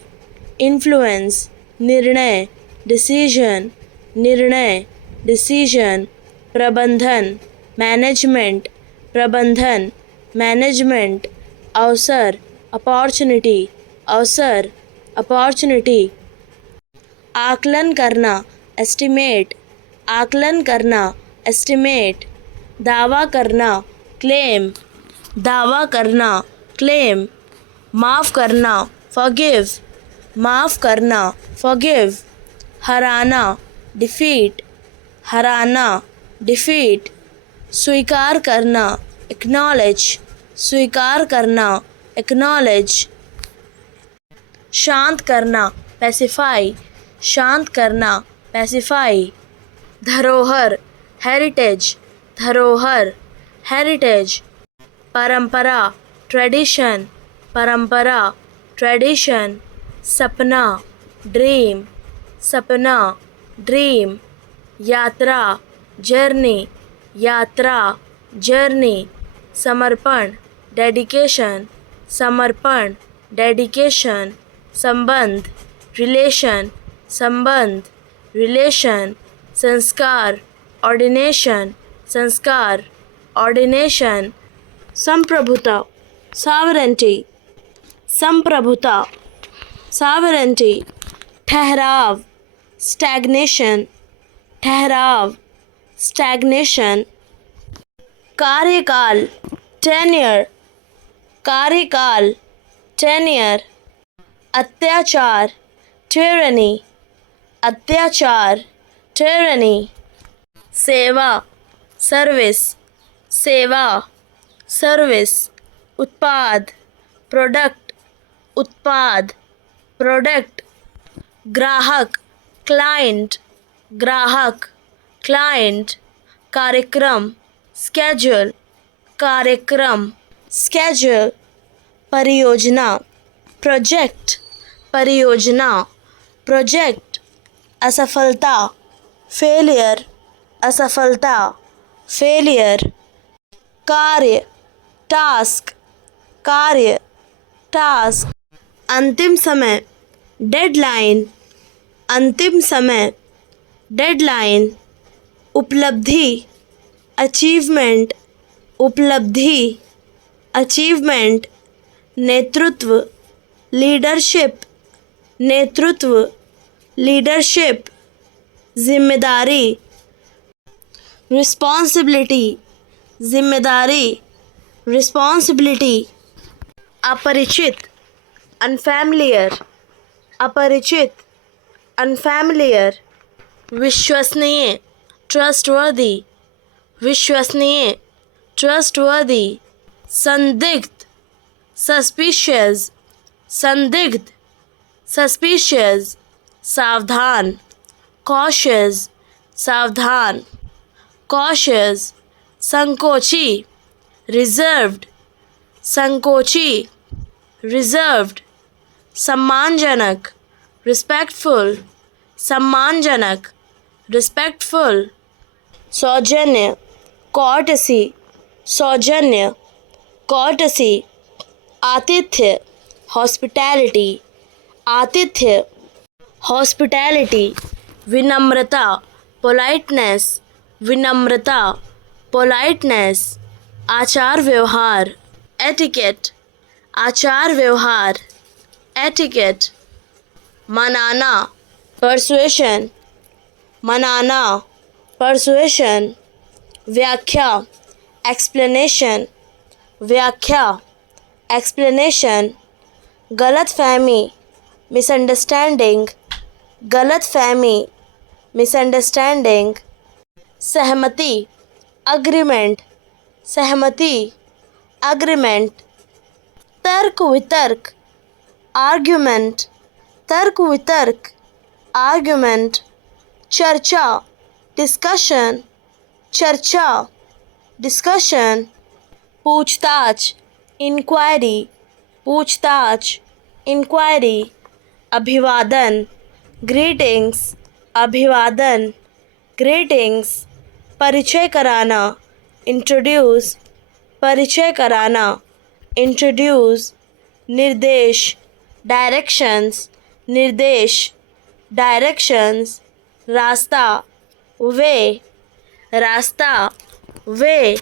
इन्फ्लुएंस। निर्णय, डिसीजन। निर्णय, डिसीजन। प्रबंधन, मैनेजमेंट। प्रबंधन, मैनेजमेंट। अवसर, अपॉर्चुनिटी। अवसर, अपॉर्चुनिटी। आकलन करना, एस्टिमेट। आकलन करना, एस्टिमेट। दावा करना, क्लेम। दावा करना, क्लेम। माफ़ करना, फॉरगिव। माफ़ करना, फॉरगिव। हराना, डिफीट। हराना, डिफीट। स्वीकार करना, एक्नॉलेज। स्वीकार करना, एक्नॉलेज। शांत करना, पैसिफाई। शांत करना, पैसिफाई। धरोहर, हेरिटेज। धरोहर, हेरिटेज। परंपरा, ट्रेडिशन। परंपरा, ट्रेडिशन। सपना, ड्रीम। सपना, ड्रीम। यात्रा, जर्नी। यात्रा, जर्नी। समर्पण, डेडिकेशन। समर्पण, डेडिकेशन। संबंध, रिलेशन। संबंध, रिलेशन। संस्कार, ऑर्डिनेशन। संस्कार, ऑर्डिनेशन। संप्रभुता, सॉवरेंटी। संप्रभुता, सॉवरेंटी। ठहराव, स्टैग्नेशन। ठहराव, स्टैग्नेशन। कार्यकाल, टेन्योर। कार्यकाल, टेन्योर। अत्याचार, tyranny। अत्याचार, tyranny। सेवा, सर्विस। सेवा, सर्विस। उत्पाद, प्रोडक्ट। उत्पाद, प्रोडक्ट। ग्राहक, क्लाइंट। ग्राहक, क्लाइंट। कार्यक्रम, स्केड्यूल। कार्यक्रम, स्केड्यूल। परियोजना, प्रोजेक्ट। परियोजना, प्रोजेक्ट। असफलता, फेलियर। असफलता, फेलियर। कार्य, टास्क। कार्य, टास्क। अंतिम समय, डेडलाइन। अंतिम समय, डेडलाइन। उपलब्धि, अचीवमेंट। उपलब्धि, अचीवमेंट। नेतृत्व, लीडरशिप। नेतृत्व, लीडरशिप। जिम्मेदारी, रिस्पॉन्सिबिलिटी। जिम्मेदारी, रिस्पॉन्सिबिलिटी। अपरिचित, अनफैमिलियर। अपरिचित, अनफैमिलियर। विश्वसनीय, ट्रस्टवर्दी। विश्वसनीय, ट्रस्टवर्दी। संदिग्ध, सस्पिशियस। संदिग्ध, सस्पिशियस। सावधान, कॉशियस। सावधान, कॉशियस। संकोची, रिजर्व्ड। संकोची, रिजर्व्ड। सम्मानजनक, रिस्पेक्टफुल, सम्मानजनक, रिस्पेक्टफुल। सौजन्य, कॉर्टसी, सौजन्य, कॉर्टसी। आतिथ्य, हॉस्पिटैलिटी, आतिथ्य, हॉस्पिटैलिटी। विनम्रता, पोलाइटनेस, विनम्रता, पोलाइटनेस। आचार व्यवहार, एटिकेट, आचार व्यवहार, एटिकेट। मनाना, परसुएशन, मनाना, परसुएशन। व्याख्या, एक्सप्लेनेशन, व्याख्या, एक्सप्लेनेशन। गलतफहमी, मिसअंडरस्टैंडिंग, गलतफहमी, मिसअंडरस्टैंडिंग। सहमति, अग्रीमेंट, सहमति, अग्रीमेंट। तर्क वितर्क, आर्ग्यूमेंट, तर्क वितर्क, आर्ग्यूमेंट। चर्चा, डिस्कशन, चर्चा, डिस्कशन। पूछताछ, इंक्वायरी, पूछताछ, इंक्वायरी। अभिवादन, ग्रीटिंग्स, अभिवादन, ग्रीटिंग्स। परिचय कराना, इंट्रोड्यूस, परिचय कराना, इंट्रोड्यूस। निर्देश, डायरेक्शंस, निर्देश, डायरेक्शंस। रास्ता, वे, रास्ता, वे।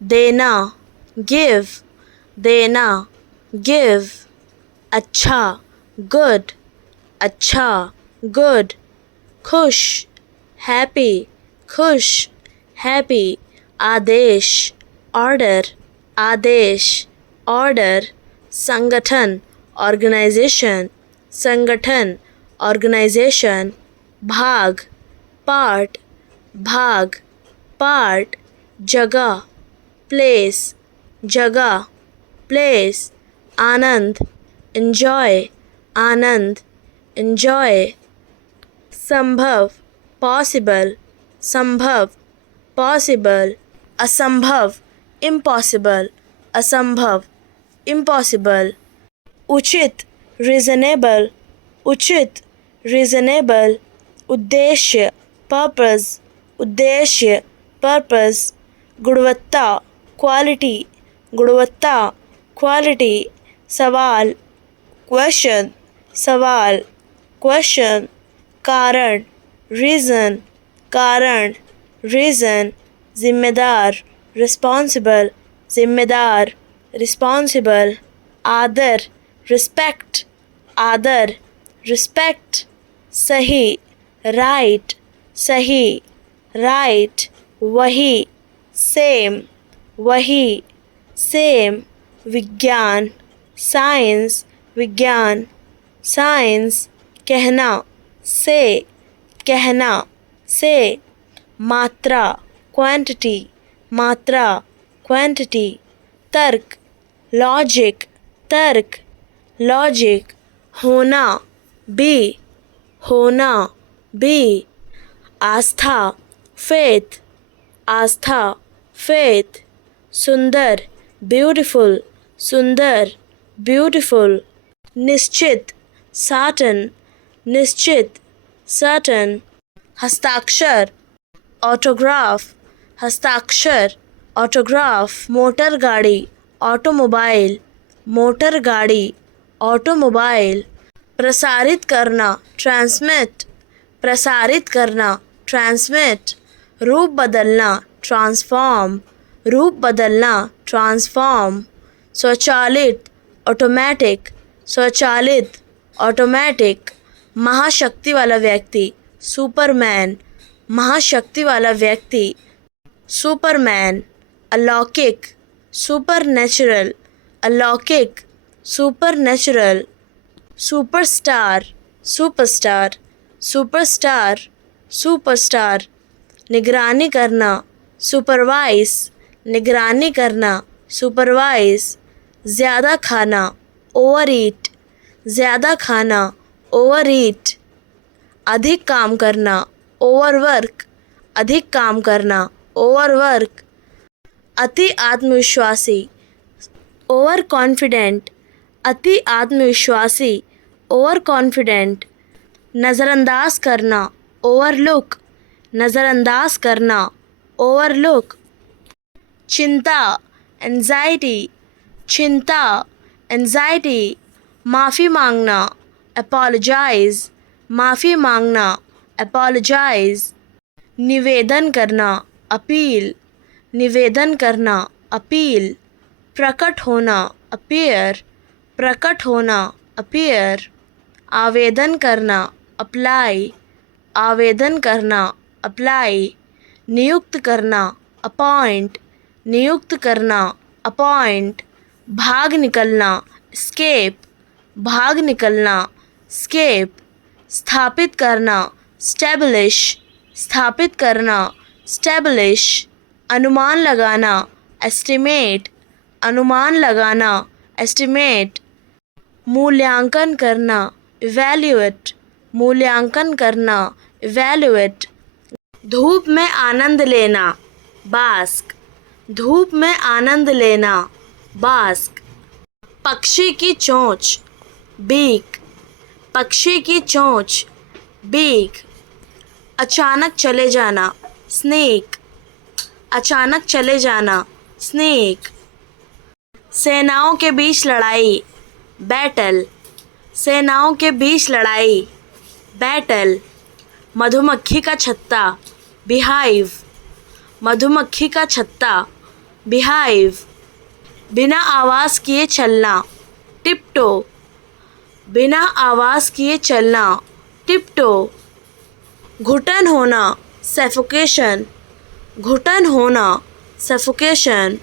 देना, गिव, देना, गिव। अच्छा, गुड, अच्छा, गुड। खुश, हैप्पी, खुश, हैप्पी। आदेश, ऑर्डर, आदेश, ऑर्डर। संगठन, ऑर्गेनाइजेशन, संगठन, ऑर्गेनाइजेशन। भाग, पार्ट, भाग, पार्ट। जगह, प्लेस, जगह, प्लेस। आनंद, एंजॉय, आनंद, एंजॉय। संभव, पॉसिबल, संभव, पॉसिबल। असंभव, इम्पॉसिबल, असंभव, इम्पॉसिबल। उचित, रीजनेबल, उचित, रीजनेबल। उद्देश्य, पर्पस, उद्देश्य, पर्पस। गुणवत्ता, क्वालिटी, गुणवत्ता, क्वालिटी। सवाल, क्वेश्चन, सवाल, क्वेश्चन। कारण, रीज़न, कारण, रीज़न। जिम्मेदार, रिस्पॉन्सिबल, जिम्मेदार, रिस्पॉन्सिबल। आदर, रिस्पेक्ट, आदर, रिस्पेक्ट। सही, राइट, सही, राइट। वही, सेम, वही, सेम। विज्ञान, साइंस, विज्ञान, साइंस। कहना, से, कहना, से। मात्रा, क्वांटिटी, मात्रा, क्वांटिटी। तर्क, लॉजिक, तर्क, लॉजिक। होना, बी, होना, बी। आस्था, फेथ, आस्था, फेथ। सुंदर, ब्यूटीफुल, सुंदर, ब्यूटीफुल। निश्चित, सर्टेन, निश्चित, सर्टेन। हस्ताक्षर, ऑटोग्राफ, हस्ताक्षर, ऑटोग्राफ। मोटर गाड़ी, ऑटोमोबाइल, मोटर गाड़ी, ऑटोमोबाइल। प्रसारित करना, ट्रांसमिट, प्रसारित करना, ट्रांसमिट। रूप बदलना, ट्रांसफॉर्म, रूप बदलना, ट्रांसफॉर्म। स्वचालित, ऑटोमेटिक, स्वचालित, ऑटोमेटिक। महाशक्ति वाला व्यक्ति, सुपरमैन, महाशक्ति वाला व्यक्ति, सुपरमैन। अलौकिक, सुपरनेचुरल, अलौकिक, supernatural. Superstar, superstar, superstar, superstar. निगरानी करना, सुपरवाइज, निगरानी करना, सुपरवाइज। ज़्यादा खाना, ओवर ईट, ज़्यादा खाना, ओवर ईट। अधिक काम करना, ओवरवर्क, अधिक काम करना, ओवरवर्क। अति आत्मविश्वासी, ओवर कॉन्फिडेंट, अति आत्मविश्वासी, ओवर कॉन्फिडेंट, नज़रअंदाज करना, ओवरलुक, नज़रअंदाज करना, ओवरलुक, चिंता, एंजाइटी, चिंता, एंजाइटी, माफ़ी मांगना, अपोलोजाइज, माफ़ी मांगना, अपोलोजाइज, निवेदन करना, अपील, निवेदन करना, अपील, प्रकट होना, अपीयर, प्रकट होना, अपीयर, आवेदन करना, अप्लाई, आवेदन करना, अप्लाई, नियुक्त करना, अपॉइंट, नियुक्त करना, अपॉइंट, भाग निकलना, स्केप, भाग निकलना, स्केप, स्थापित करना, स्टैब्लिश, स्थापित करना, स्टैब्लिश, अनुमान लगाना, एस्टिमेट, अनुमान लगाना, एस्टिमेट, मूल्यांकन करना, इवैल्यूएट, मूल्यांकन करना, इवैल्यूएट, धूप में आनंद लेना, बास्क, धूप में आनंद लेना, बास्क, पक्षी की चोंच, बीक, पक्षी की चोंच, बीक, अचानक चले जाना, स्नेक, अचानक चले जाना, स्नेक, सेनाओं के बीच लड़ाई, बैटल, सेनाओं के बीच लड़ाई, बैटल, मधुमक्खी का छत्ता, बिहाइव, मधुमक्खी का छत्ता, बिहाइव, बिना आवाज़ किए चलना, टिपटो, बिना आवाज़ किए चलना, टिपटो, घुटन होना, सफोकेशन, घुटन होना, सफोकेशन,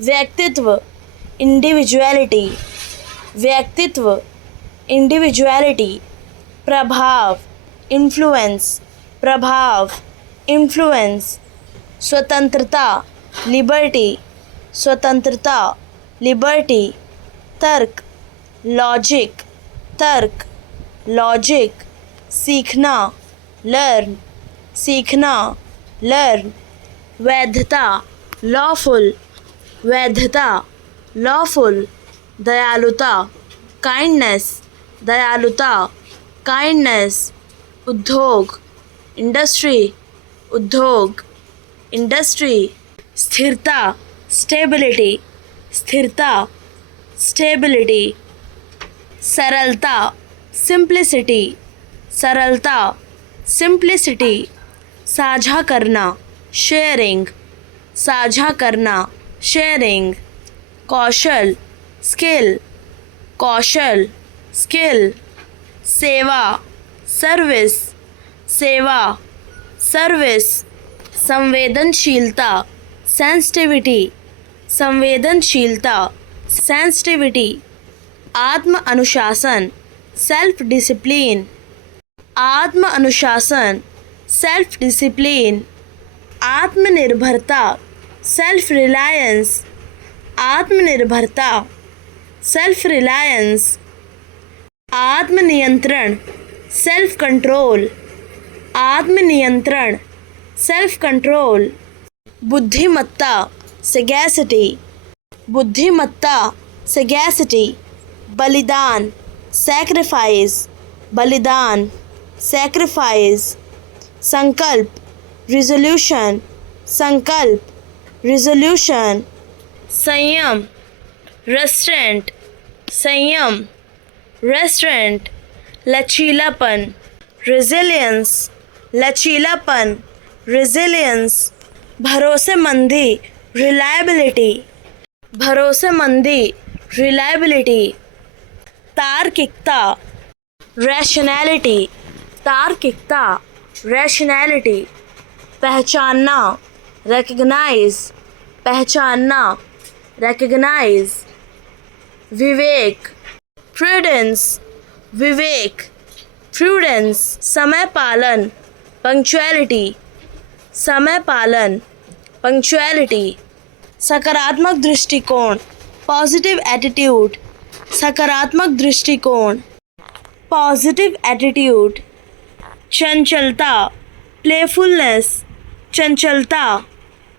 व्यक्तित्व, इंडिविजुअलिटी, व्यक्तित्व, इंडिविजुअलिटी, प्रभाव, इन्फ्लुएंस, प्रभाव, इन्फ्लुएंस, स्वतंत्रता, लिबर्टी, स्वतंत्रता, लिबर्टी, तर्क, लॉजिक, तर्क, लॉजिक, सीखना, लर्न, सीखना, लर्न, वैधता, लॉफुल, वैधता, लॉफुल, दयालुता, काइंडनेस, दयालुता, काइंडनेस, उद्योग, इंडस्ट्री, उद्योग, इंडस्ट्री, स्थिरता, स्टेबिलिटी, स्थिरता, स्टेबिलिटी, सरलता, सिंप्लिसिटी, सरलता, सिंप्लिसिटी, साझा करना, शेयरिंग, साझा करना, शेयरिंग, कौशल, स्किल, कौशल, स्किल, सेवा, सर्विस, सेवा, सर्विस, संवेदनशीलता, सेंसिटिविटी, संवेदनशीलता, सेंसिटिविटी, आत्म अनुशासन, सेल्फ डिसिप्लिन, आत्म अनुशासन, सेल्फ डिसिप्लिन, आत्मनिर्भरता, सेल्फ रिलायंस, आत्मनिर्भरता, सेल्फ रिलायंस, आत्मनियंत्रण, सेल्फ कंट्रोल, आत्मनियंत्रण, सेल्फ कंट्रोल, बुद्धिमत्ता, सगैसिटी, बुद्धिमत्ता, सगैसिटी, बलिदान, सैक्रिफाइस, बलिदान, सैक्रिफाइस, संकल्प, रिजोल्यूशन, संकल्प, रिजोल्यूशन, संयम, रेस्ट्रेंट, संयम, रेस्ट्रेंट, लचीलापन, रेजिलियंस, लचीलापन, रेजिलियंस, भरोसेमंदी, रिलायबिलिटी, भरोसेमंदी, रिलायबिलिटी, तार्किकता, रैशनैलिटी, तार्किकता, रैशनैलिटी, पहचानना, रिकग्नाइज, पहचानना, रिकग्नाइज, विवेक, प्रूडेंस, विवेक, प्रूडेंस, समय पालन, पंक्चुअलिटी, समय पालन, पंक्चुअलिटी, सकारात्मक दृष्टिकोण, पॉजिटिव एटीट्यूड, सकारात्मक दृष्टिकोण, पॉजिटिव एटीट्यूड, चंचलता, प्लेफुलनेस, चंचलता,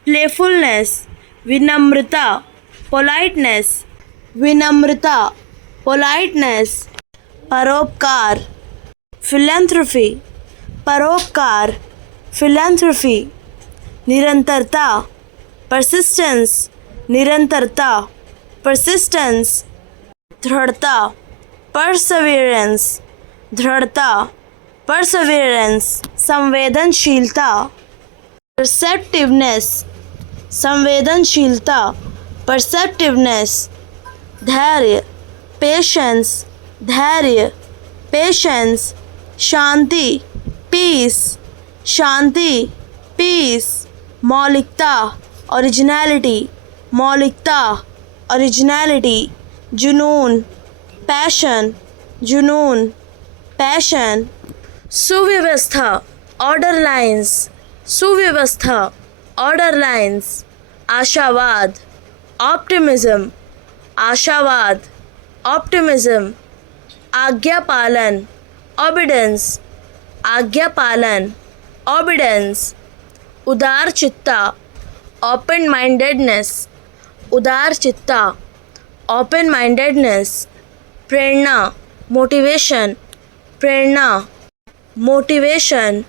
प्लेफुलनेस, विनम्रता, पोलाइटनेस, विनम्रता, पोलाइटनेस, परोपकार, फिलैंथ्रोपी, परोपकार, फिलैंथ्रोपी, निरंतरता, परसिस्टेंस, निरंतरता, परसिस्टेंस, दृढ़ता, परसेवरेंस, दृढ़ता, परसेवरेंस, संवेदनशीलता, परसेप्टिवनेस, संवेदनशीलता, परसेप्टिवनेस, धैर्य, पेशेंस, धैर्य, पेशेंस, शांति, पीस, शांति, पीस, मौलिकता, ओरिजिनलिटी, मौलिकता, ओरिजिनलिटी, जुनून, पैशन, जुनून, पैशन, सुव्यवस्था, ऑर्डर लाइन्स, सुव्यवस्था, ऑर्डर लाइन्स, आशावाद, ऑप्टिमिज्म, आशावाद, ऑप्टिमिज्म, आज्ञा पालन, ओबिडेंस, आज्ञा पालन, ओबिडेंस, उदार चित्ता, ओपन माइंडेडनेस, उदार चित्ता, ओपन माइंडेडनेस, प्रेरणा, मोटिवेशन, प्रेरणा, मोटिवेशन,